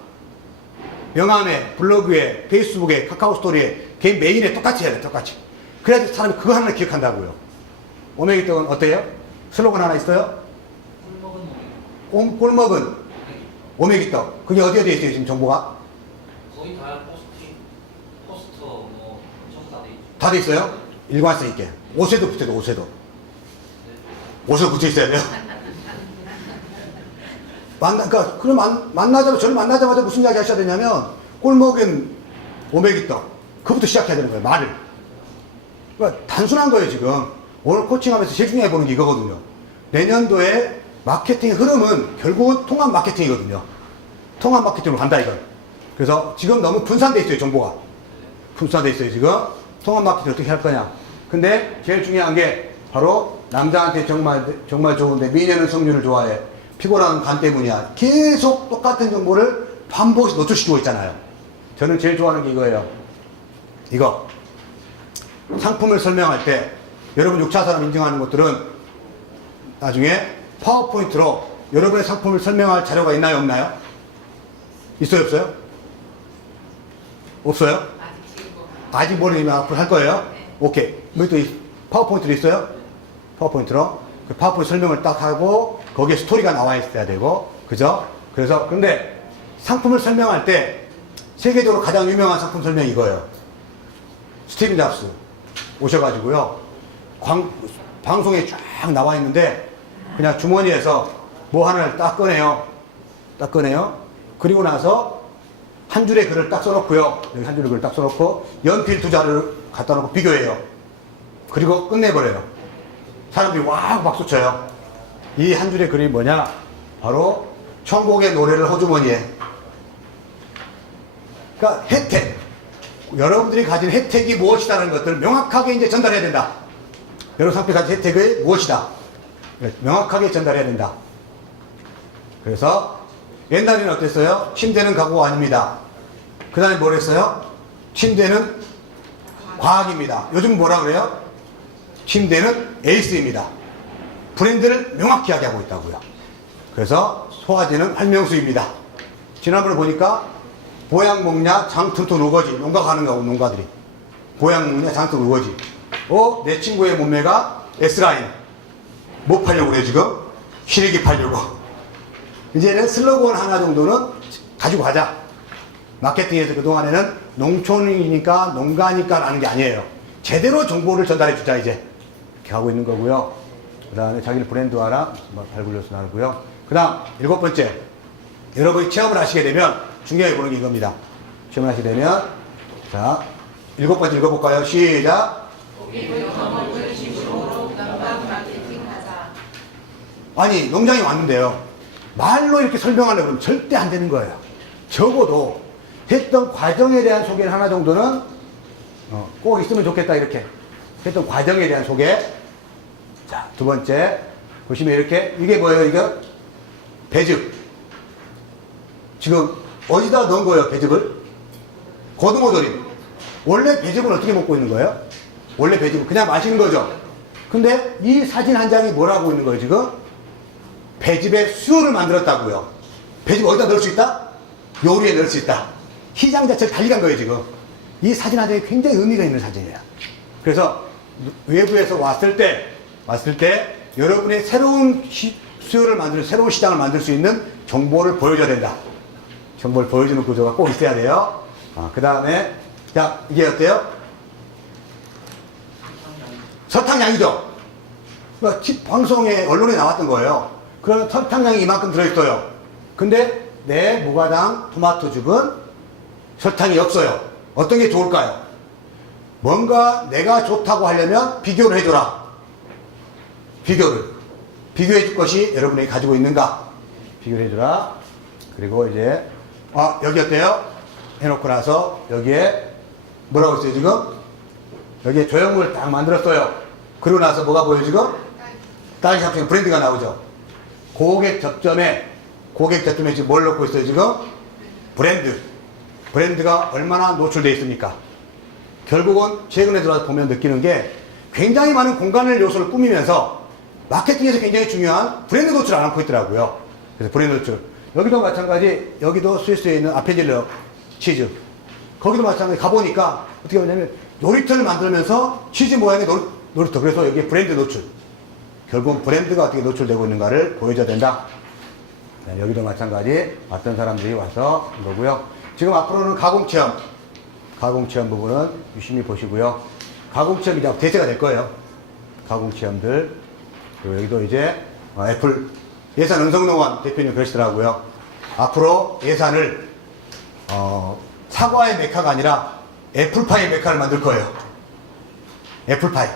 명함에, 블로그에, 페이스북에, 카카오 스토리에, 개인 메일에 똑같이 해야 돼, 똑같이. 그래야지 사람이 그거 하나를 기억한다고요. 오메기떡은 어때요? 슬로건 하나 있어요? 꼴먹은 오메기떡. 그게 어디에 있어요, 지금 정보가? 거의 다 포스터 뭐 전부 다 돼 있죠. 다 돼 있어요? 일관성 있게. 옷에도 붙여도 옷에도. 옷에 붙여 있어야 돼요. 저를 만나자마자 무슨 이야기 하셔야 되냐면, 꼴먹은 오메기떡. 그부터 시작해야 되는 거예요, 말을. 그러니까 단순한 거예요, 지금. 오늘 코칭하면서 제일 중요해 보는 게 이거거든요. 내년도에 마케팅 흐름은 결국은 통합 마케팅이거든요. 통합 마케팅으로 간다, 이건. 그래서 지금 너무 분산돼 있어요, 정보가. 분산돼 있어요, 지금. 통합 마케팅 어떻게 할 거냐. 근데 제일 중요한 게 바로 남자한테 정말 좋은데 미녀는 성류를 좋아해. 피곤한 간 때문이야. 계속 똑같은 정보를 반복해서 노출시키고 있잖아요. 저는 제일 좋아하는 게 이거예요. 이거. 상품을 설명할 때 여러분 6차 산업 인증하는 것들은 나중에 파워포인트로 여러분의 상품을 설명할 자료가 있나요, 없나요? 있어요, 없어요? 없어요? 아직 지은 거. 아직 모르면 앞으로 할 거예요? 오케이. 뭐 또 파워포인트로 있어요? 파워포인트로. 그 파워포인트 설명을 딱 하고 거기에 스토리가 나와 있어야 되고, 그죠? 그래서 근데 상품을 설명할 때 세계적으로 가장 유명한 상품 설명이 이거예요. 스티븐 잡스 오셔가지고요. 방송에 쫙 나와 있는데 그냥 주머니에서 뭐 하나를 딱 꺼내요. 딱 꺼내요. 그리고 나서 한 줄의 글을 딱 써놓고요. 여기 한 줄의 글을 딱 써놓고 연필 두 자를 갖다 놓고 비교해요. 그리고 끝내버려요. 사람들이 와 박수 쳐요. 이 한 줄의 글이 뭐냐? 바로 천국의 노래를 호주머니에. 그러니까 혜택. 여러분들이 가진 혜택이 무엇이다라는 것들을 명확하게 이제 전달해야 된다. 여러분 상품이 가진 혜택이 무엇이다. 명확하게 전달해야 된다. 그래서 옛날에는 어땠어요? 침대는 가구가 아닙니다. 그 다음에 뭘 했어요? 침대는 과학입니다. 요즘 뭐라 그래요? 침대는 에이스입니다. 브랜드를 명확히 하고 있다고요. 그래서 소화제는 활명수입니다. 지난번에 보니까 보양 먹냐 장튼튼 우거지. 농가 가는 거고 농가들이. 보양 먹냐 장튼튼 우거지. 내 친구의 몸매가 S라인. 뭐 팔려고 그래 지금? 시래기 팔려고. 이제는 슬로건 하나 정도는 가지고 가자. 마케팅에서 그동안에는 농촌이니까 농가니까 라는 게 아니에요. 제대로 정보를 전달해 주자 이제. 이렇게 하고 있는 거고요. 그 다음에 자기를 브랜드화라 발 굴려서 나누고요. 그 다음 7번째. 여러분이 체험을 하시게 되면 중요하게 보는 게 이겁니다. 체험을 하시게 되면 자 7번째 읽어볼까요? 시작. 아니 농장에 왔는데요. 말로 이렇게 설명하려고 하면 절대 안 되는 거예요. 적어도 했던 과정에 대한 소개를 하나 정도는 꼭 있으면 좋겠다 이렇게 했던 과정에 대한 소개. 자, 두 번째 보시면 이렇게 이게 뭐예요? 이거 배즙. 지금 어디다 넣은 거예요? 배즙을? 고등어조림. 원래 배즙은 어떻게 먹고 있는 거예요? 원래 배즙은 그냥 마시는 거죠. 근데 이 사진 한 장이 뭘 하고 있는 거예요 지금? 배즙의 수요를 만들었다고요. 배즙 어디다 넣을 수 있다? 요리에 넣을 수 있다. 시장 자체를 달리 간 거예요 지금. 이 사진 한 장이 굉장히 의미가 있는 사진이에요. 그래서 외부에서 왔을 때 여러분의 새로운 수요를 만드는 새로운 시장을 만들 수 있는 정보를 보여줘야 된다. 정보를 보여주는 구조가 꼭 있어야 돼요. 그 다음에 자 이게 어때요? 설탕량이죠. 그러니까 방송에 언론에 나왔던 거예요. 그러면 설탕량이 이만큼 들어있어요. 근데 내 무가당 토마토즙은 설탕이 없어요. 어떤 게 좋을까요? 뭔가 내가 좋다고 하려면 비교를 해줘라. 비교해 줄 것이 여러분이 가지고 있는가? 비교를 해주라. 그리고 이제, 여기 어때요? 해놓고 나서 여기에 뭐라고 있어요, 지금? 여기에 조형물 딱 만들었어요. 그러고 나서 뭐가 보여요, 지금? 딸기 샵 브랜드가 나오죠. 고객 접점에 지금 뭘 넣고 있어요, 지금? 브랜드가 얼마나 노출되어 있습니까? 결국은 최근에 들어와서 보면 느끼는 게 굉장히 많은 공간을 요소를 꾸미면서 마케팅에서 굉장히 중요한 브랜드 노출을 안 하고 있더라고요. 그래서 브랜드 노출. 여기도 마찬가지, 여기도 스위스에 있는 아페질러 치즈. 거기도 마찬가지 가보니까 어떻게 하냐면 놀이터를 만들면서 치즈 모양의 놀이터. 그래서 여기 브랜드 노출. 결국은 브랜드가 어떻게 노출되고 있는가를 보여줘야 된다. 네, 여기도 마찬가지 어떤 사람들이 와서 이거고요. 지금 앞으로는 가공체험 부분은 유심히 보시고요. 가공체험이 이제 대세가 될 거예요. 가공체험들. 그리고 여기도 이제 애플 예산 은성농원 대표님 그러시더라고요. 앞으로 예산을 사과의 메카가 아니라 애플파이 메카를 만들 거예요. 애플파이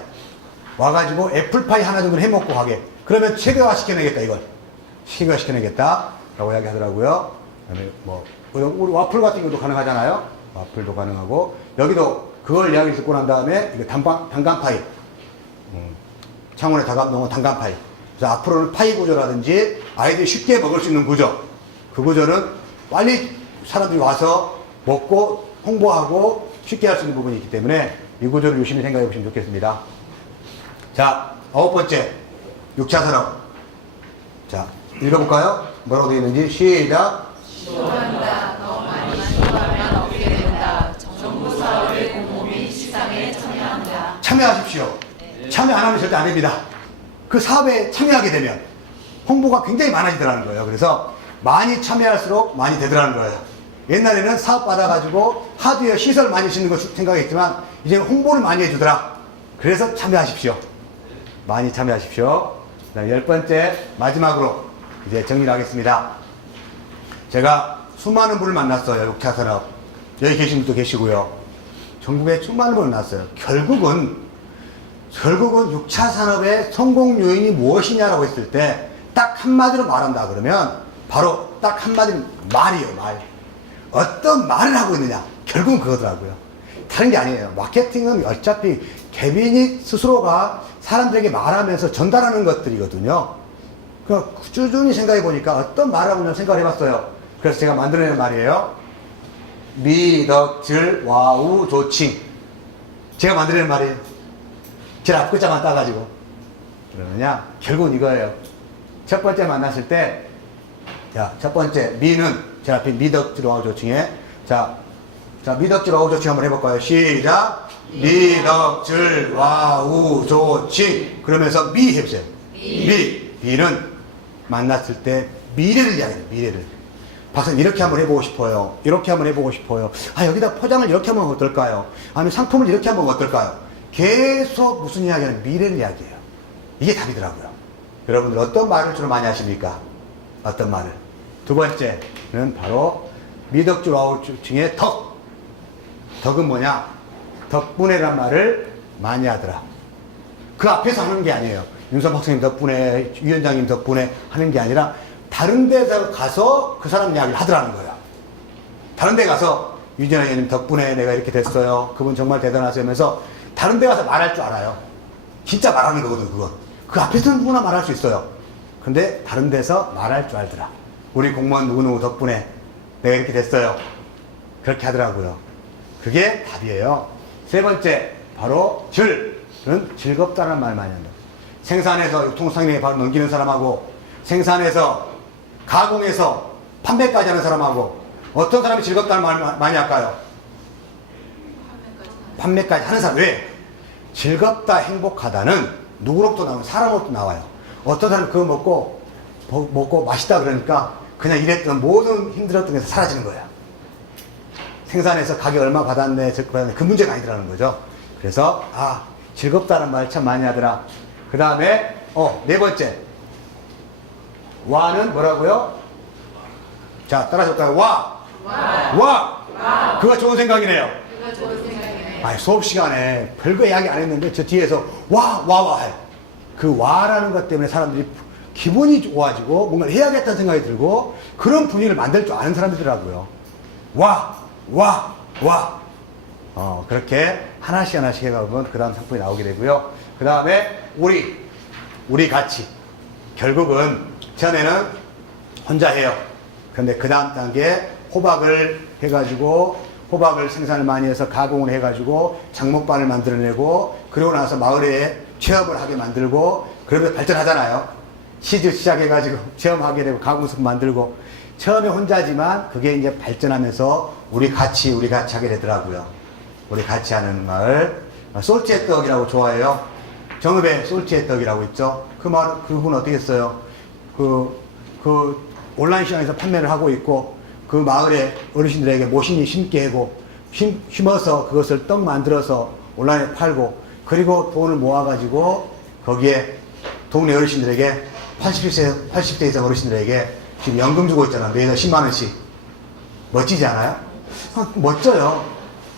와가지고 애플파이 하나 정도는 해먹고 가게. 그러면 체계화 시켜내겠다. 이걸 체계화 시켜내겠다 라고 이야기 하더라고요. 그다음에 뭐 우리 와플 같은 것도 가능하잖아요. 와플도 가능하고, 여기도 그걸 이야기 듣고 난 다음에 이거 단간파이, 창원의 다감동은 단간파이. 그래서 앞으로는 파이 구조라든지 아이들이 쉽게 먹을 수 있는 구조, 그 구조는 빨리 사람들이 와서 먹고 홍보하고 쉽게 할 수 있는 부분이 있기 때문에 이 구조를 유심히 생각해 보시면 좋겠습니다. 자, 9번째 6차 산업. 자, 읽어볼까요? 뭐라고 되어 있는지. 시작. 시도한다. 너무 많이 시도하면 얻게 된다. 정부 사업의 공모 및 시상에 참여한다. 참여하십시오. 참여 안 하면 절대 안 됩니다. 그 사업에 참여하게 되면 홍보가 굉장히 많아지더라는 거예요. 그래서 많이 참여할수록 많이 되더라는 거예요. 옛날에는 사업 받아가지고 하드웨어 시설 많이 짓는 거 생각했지만 이제는 홍보를 많이 해주더라. 그래서 참여하십시오. 많이 참여하십시오. 그다음 10번째 마지막으로 이제 정리를 하겠습니다. 제가 수많은 분을 만났어요. 6차 산업. 여기 계신 분도 계시고요. 전국에 수많은 분을 만났어요. 결국은 6차 산업의 성공 요인이 무엇이냐라고 했을 때 딱 한마디로 말한다 그러면 바로 딱 한마디로 말이에요. 말. 어떤 말을 하고 있느냐. 결국은 그거더라고요. 다른 게 아니에요. 마케팅은 어차피 개인이 스스로가 사람들에게 말하면서 전달하는 것들이거든요. 그러니까 꾸준히 생각해 보니까 어떤 말을 하고 있냐 생각을 해봤어요. 그래서 제가 만들어낸 말이에요. 미덕질 와우 조칭. 제가 만들어낸 말이에요. 제일 앞글자만 따가지고. 그러느냐? 결국은 이거예요. 첫 번째 만났을 때, 자, 첫 번째, 미는, 제 앞에 미덕질 와우 조칭에, 자, 미덕질 와우 조칭 한번 해볼까요? 시작! 미덕질 와우 조칭. 그러면서 미 해보세요. 미는 만났을 때 미래를 이야기해요. 미래를. 박사님 이렇게 한번 해보고 싶어요. 이렇게 한번 해보고 싶어요. 여기다 포장을 이렇게 하면 어떨까요? 아니면 상품을 이렇게 하면 어떨까요? 계속 무슨 이야기하는 미래를 이야기해요. 이게 답이더라고요. 여러분들 어떤 말을 주로 많이 하십니까? 어떤 말을? 두 번째는 바로 미덕줄 와우층의 덕. 덕은 뭐냐? 덕분에란 말을 많이 하더라. 그 앞에서 하는 게 아니에요. 윤선 박사님 덕분에, 위원장님 덕분에 하는 게 아니라 다른 데 가서 그 사람 이야기를 하더라는 거야. 다른 데 가서 유진아 의원님 덕분에 내가 이렇게 됐어요. 그분 정말 대단하세요 하면서 다른 데 가서 말할 줄 알아요. 진짜 말하는 거거든, 그건. 그 앞에서는 누구나 말할 수 있어요. 근데 다른 데서 말할 줄 알더라. 우리 공무원 누구누구 덕분에 내가 이렇게 됐어요. 그렇게 하더라고요. 그게 답이에요. 세 번째, 바로 는 즐겁다는 말 많이 한다. 생산해서 유통상인에게 바로 넘기는 사람하고 생산해서 가공해서 판매까지 하는 사람하고 어떤 사람이 즐겁다는 말 많이 할까요? 판매까지 하는 사람. 왜? 즐겁다, 행복하다는 누구로부터 나오면 사람으로부터 나와요. 어떤 사람이 그거 먹고 맛있다 그러니까 그냥 이랬던 모든 힘들었던 게 사라지는 거야. 생산해서 가격 얼마 받았네, 그 문제가 아니더라는 거죠. 그래서 즐겁다는 말 참 많이 하더라. 그 다음에 네 번째 와는 뭐라고요? 자, 따라서 볼까요? 와. 그거 좋은 생각이네요. 그거 좋은 생각이네요. 아니, 수업 시간에 별거 이야기 안 했는데 저 뒤에서 와 해. 그 와라는 것 때문에 사람들이 기분이 좋아지고 뭔가 해야겠다는 생각이 들고 그런 분위기를 만들 줄 아는 사람이더라고요. 와. 그렇게 하나씩 해가면 그 다음 상품이 나오게 되고요. 그 다음에 우리 같이. 결국은 처음에는 혼자 해요. 그런데 그 다음 단계에 호박을 해가지고 호박을 생산을 많이 해서 가공을 해가지고 장목반을 만들어내고 그러고 나서 마을에 체험을 하게 만들고 그러면서 발전하잖아요. 시작해가지고 체험하게 되고 가공품 만들고 처음에 혼자지만 그게 이제 발전하면서 우리 같이 하게 되더라고요. 우리 같이 하는 마을. 솔지의 떡이라고 좋아해요. 정읍에 솔지의 떡이라고 있죠. 그분 어떻게 했어요? 그 온라인 시장에서 판매를 하고 있고 그 마을의 어르신들에게 모신이 심게 하고 심어서 그것을 떡 만들어서 온라인에 팔고 그리고 돈을 모아가지고 거기에 동네 어르신들에게 80대 이상 어르신들에게 지금 연금 주고 있잖아. 매달 10만원씩. 멋지지 않아요? 멋져요.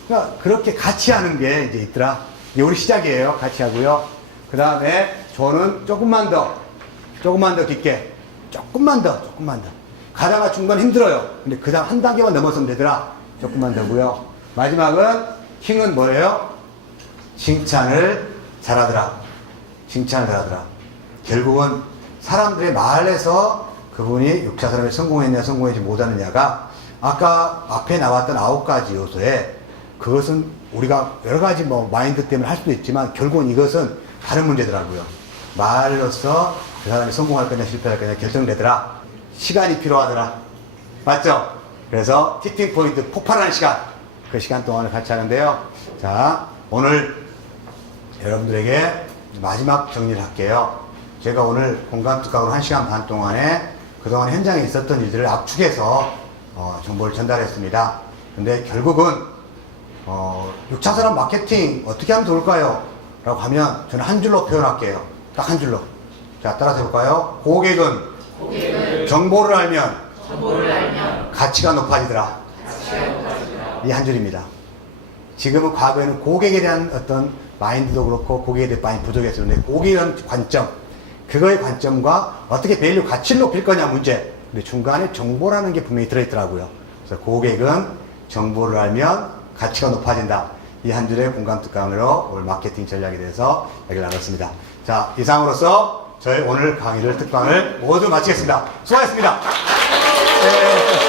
그러니까 그렇게 같이 하는 게 이제 있더라. 이게 우리 시작이에요. 같이 하고요. 그 다음에 저는 조금만 더 깊게. 조금만 더. 가다가 중간 힘들어요. 근데 그 다음 한 단계만 넘어서면 되더라. 조금만 더고요. 마지막은 킹은 뭐예요? 칭찬을 잘하더라. 결국은 사람들의 말에서 그분이 6차 산업에 성공했냐 성공하지 못하느냐가 아까 앞에 나왔던 9가지 요소에 그것은 우리가 여러 가지 마인드 때문에 할 수도 있지만 결국은 이것은 다른 문제더라고요. 말로써 그 사람이 성공할 거냐 실패할 거냐 결정되더라. 시간이 필요하더라. 맞죠? 그래서 티핑 포인트 폭발하는 시간. 그 시간 동안을 같이 하는데요. 자, 오늘 여러분들에게 마지막 정리를 할게요. 제가 오늘 공감 특강으로 1시간 반 동안에 그동안 현장에 있었던 일들을 압축해서 정보를 전달했습니다. 근데 결국은 6차 산업 마케팅 어떻게 하면 좋을까요? 라고 하면 저는 한 줄로 표현할게요. 딱 한 줄로. 자, 따라서 해볼까요? 고객은 정보를 알면 가치가 높아지더라. 이 한 줄입니다. 지금은 과거에는 고객에 대한 어떤 마인드도 그렇고 고객에 대해 많이 부족했었는데 고객에 대한 관점, 그거의 관점과 어떻게 밸류 가치를 높일 거냐 문제. 근데 중간에 정보라는 게 분명히 들어있더라고요. 그래서 고객은 정보를 알면 가치가 높아진다. 이 한 줄의 공감 특강으로 오늘 마케팅 전략에 대해서 얘기를 나눴습니다. 자, 이상으로서 저희 오늘 강의를 특강을 모두 마치겠습니다. 수고하셨습니다. 네.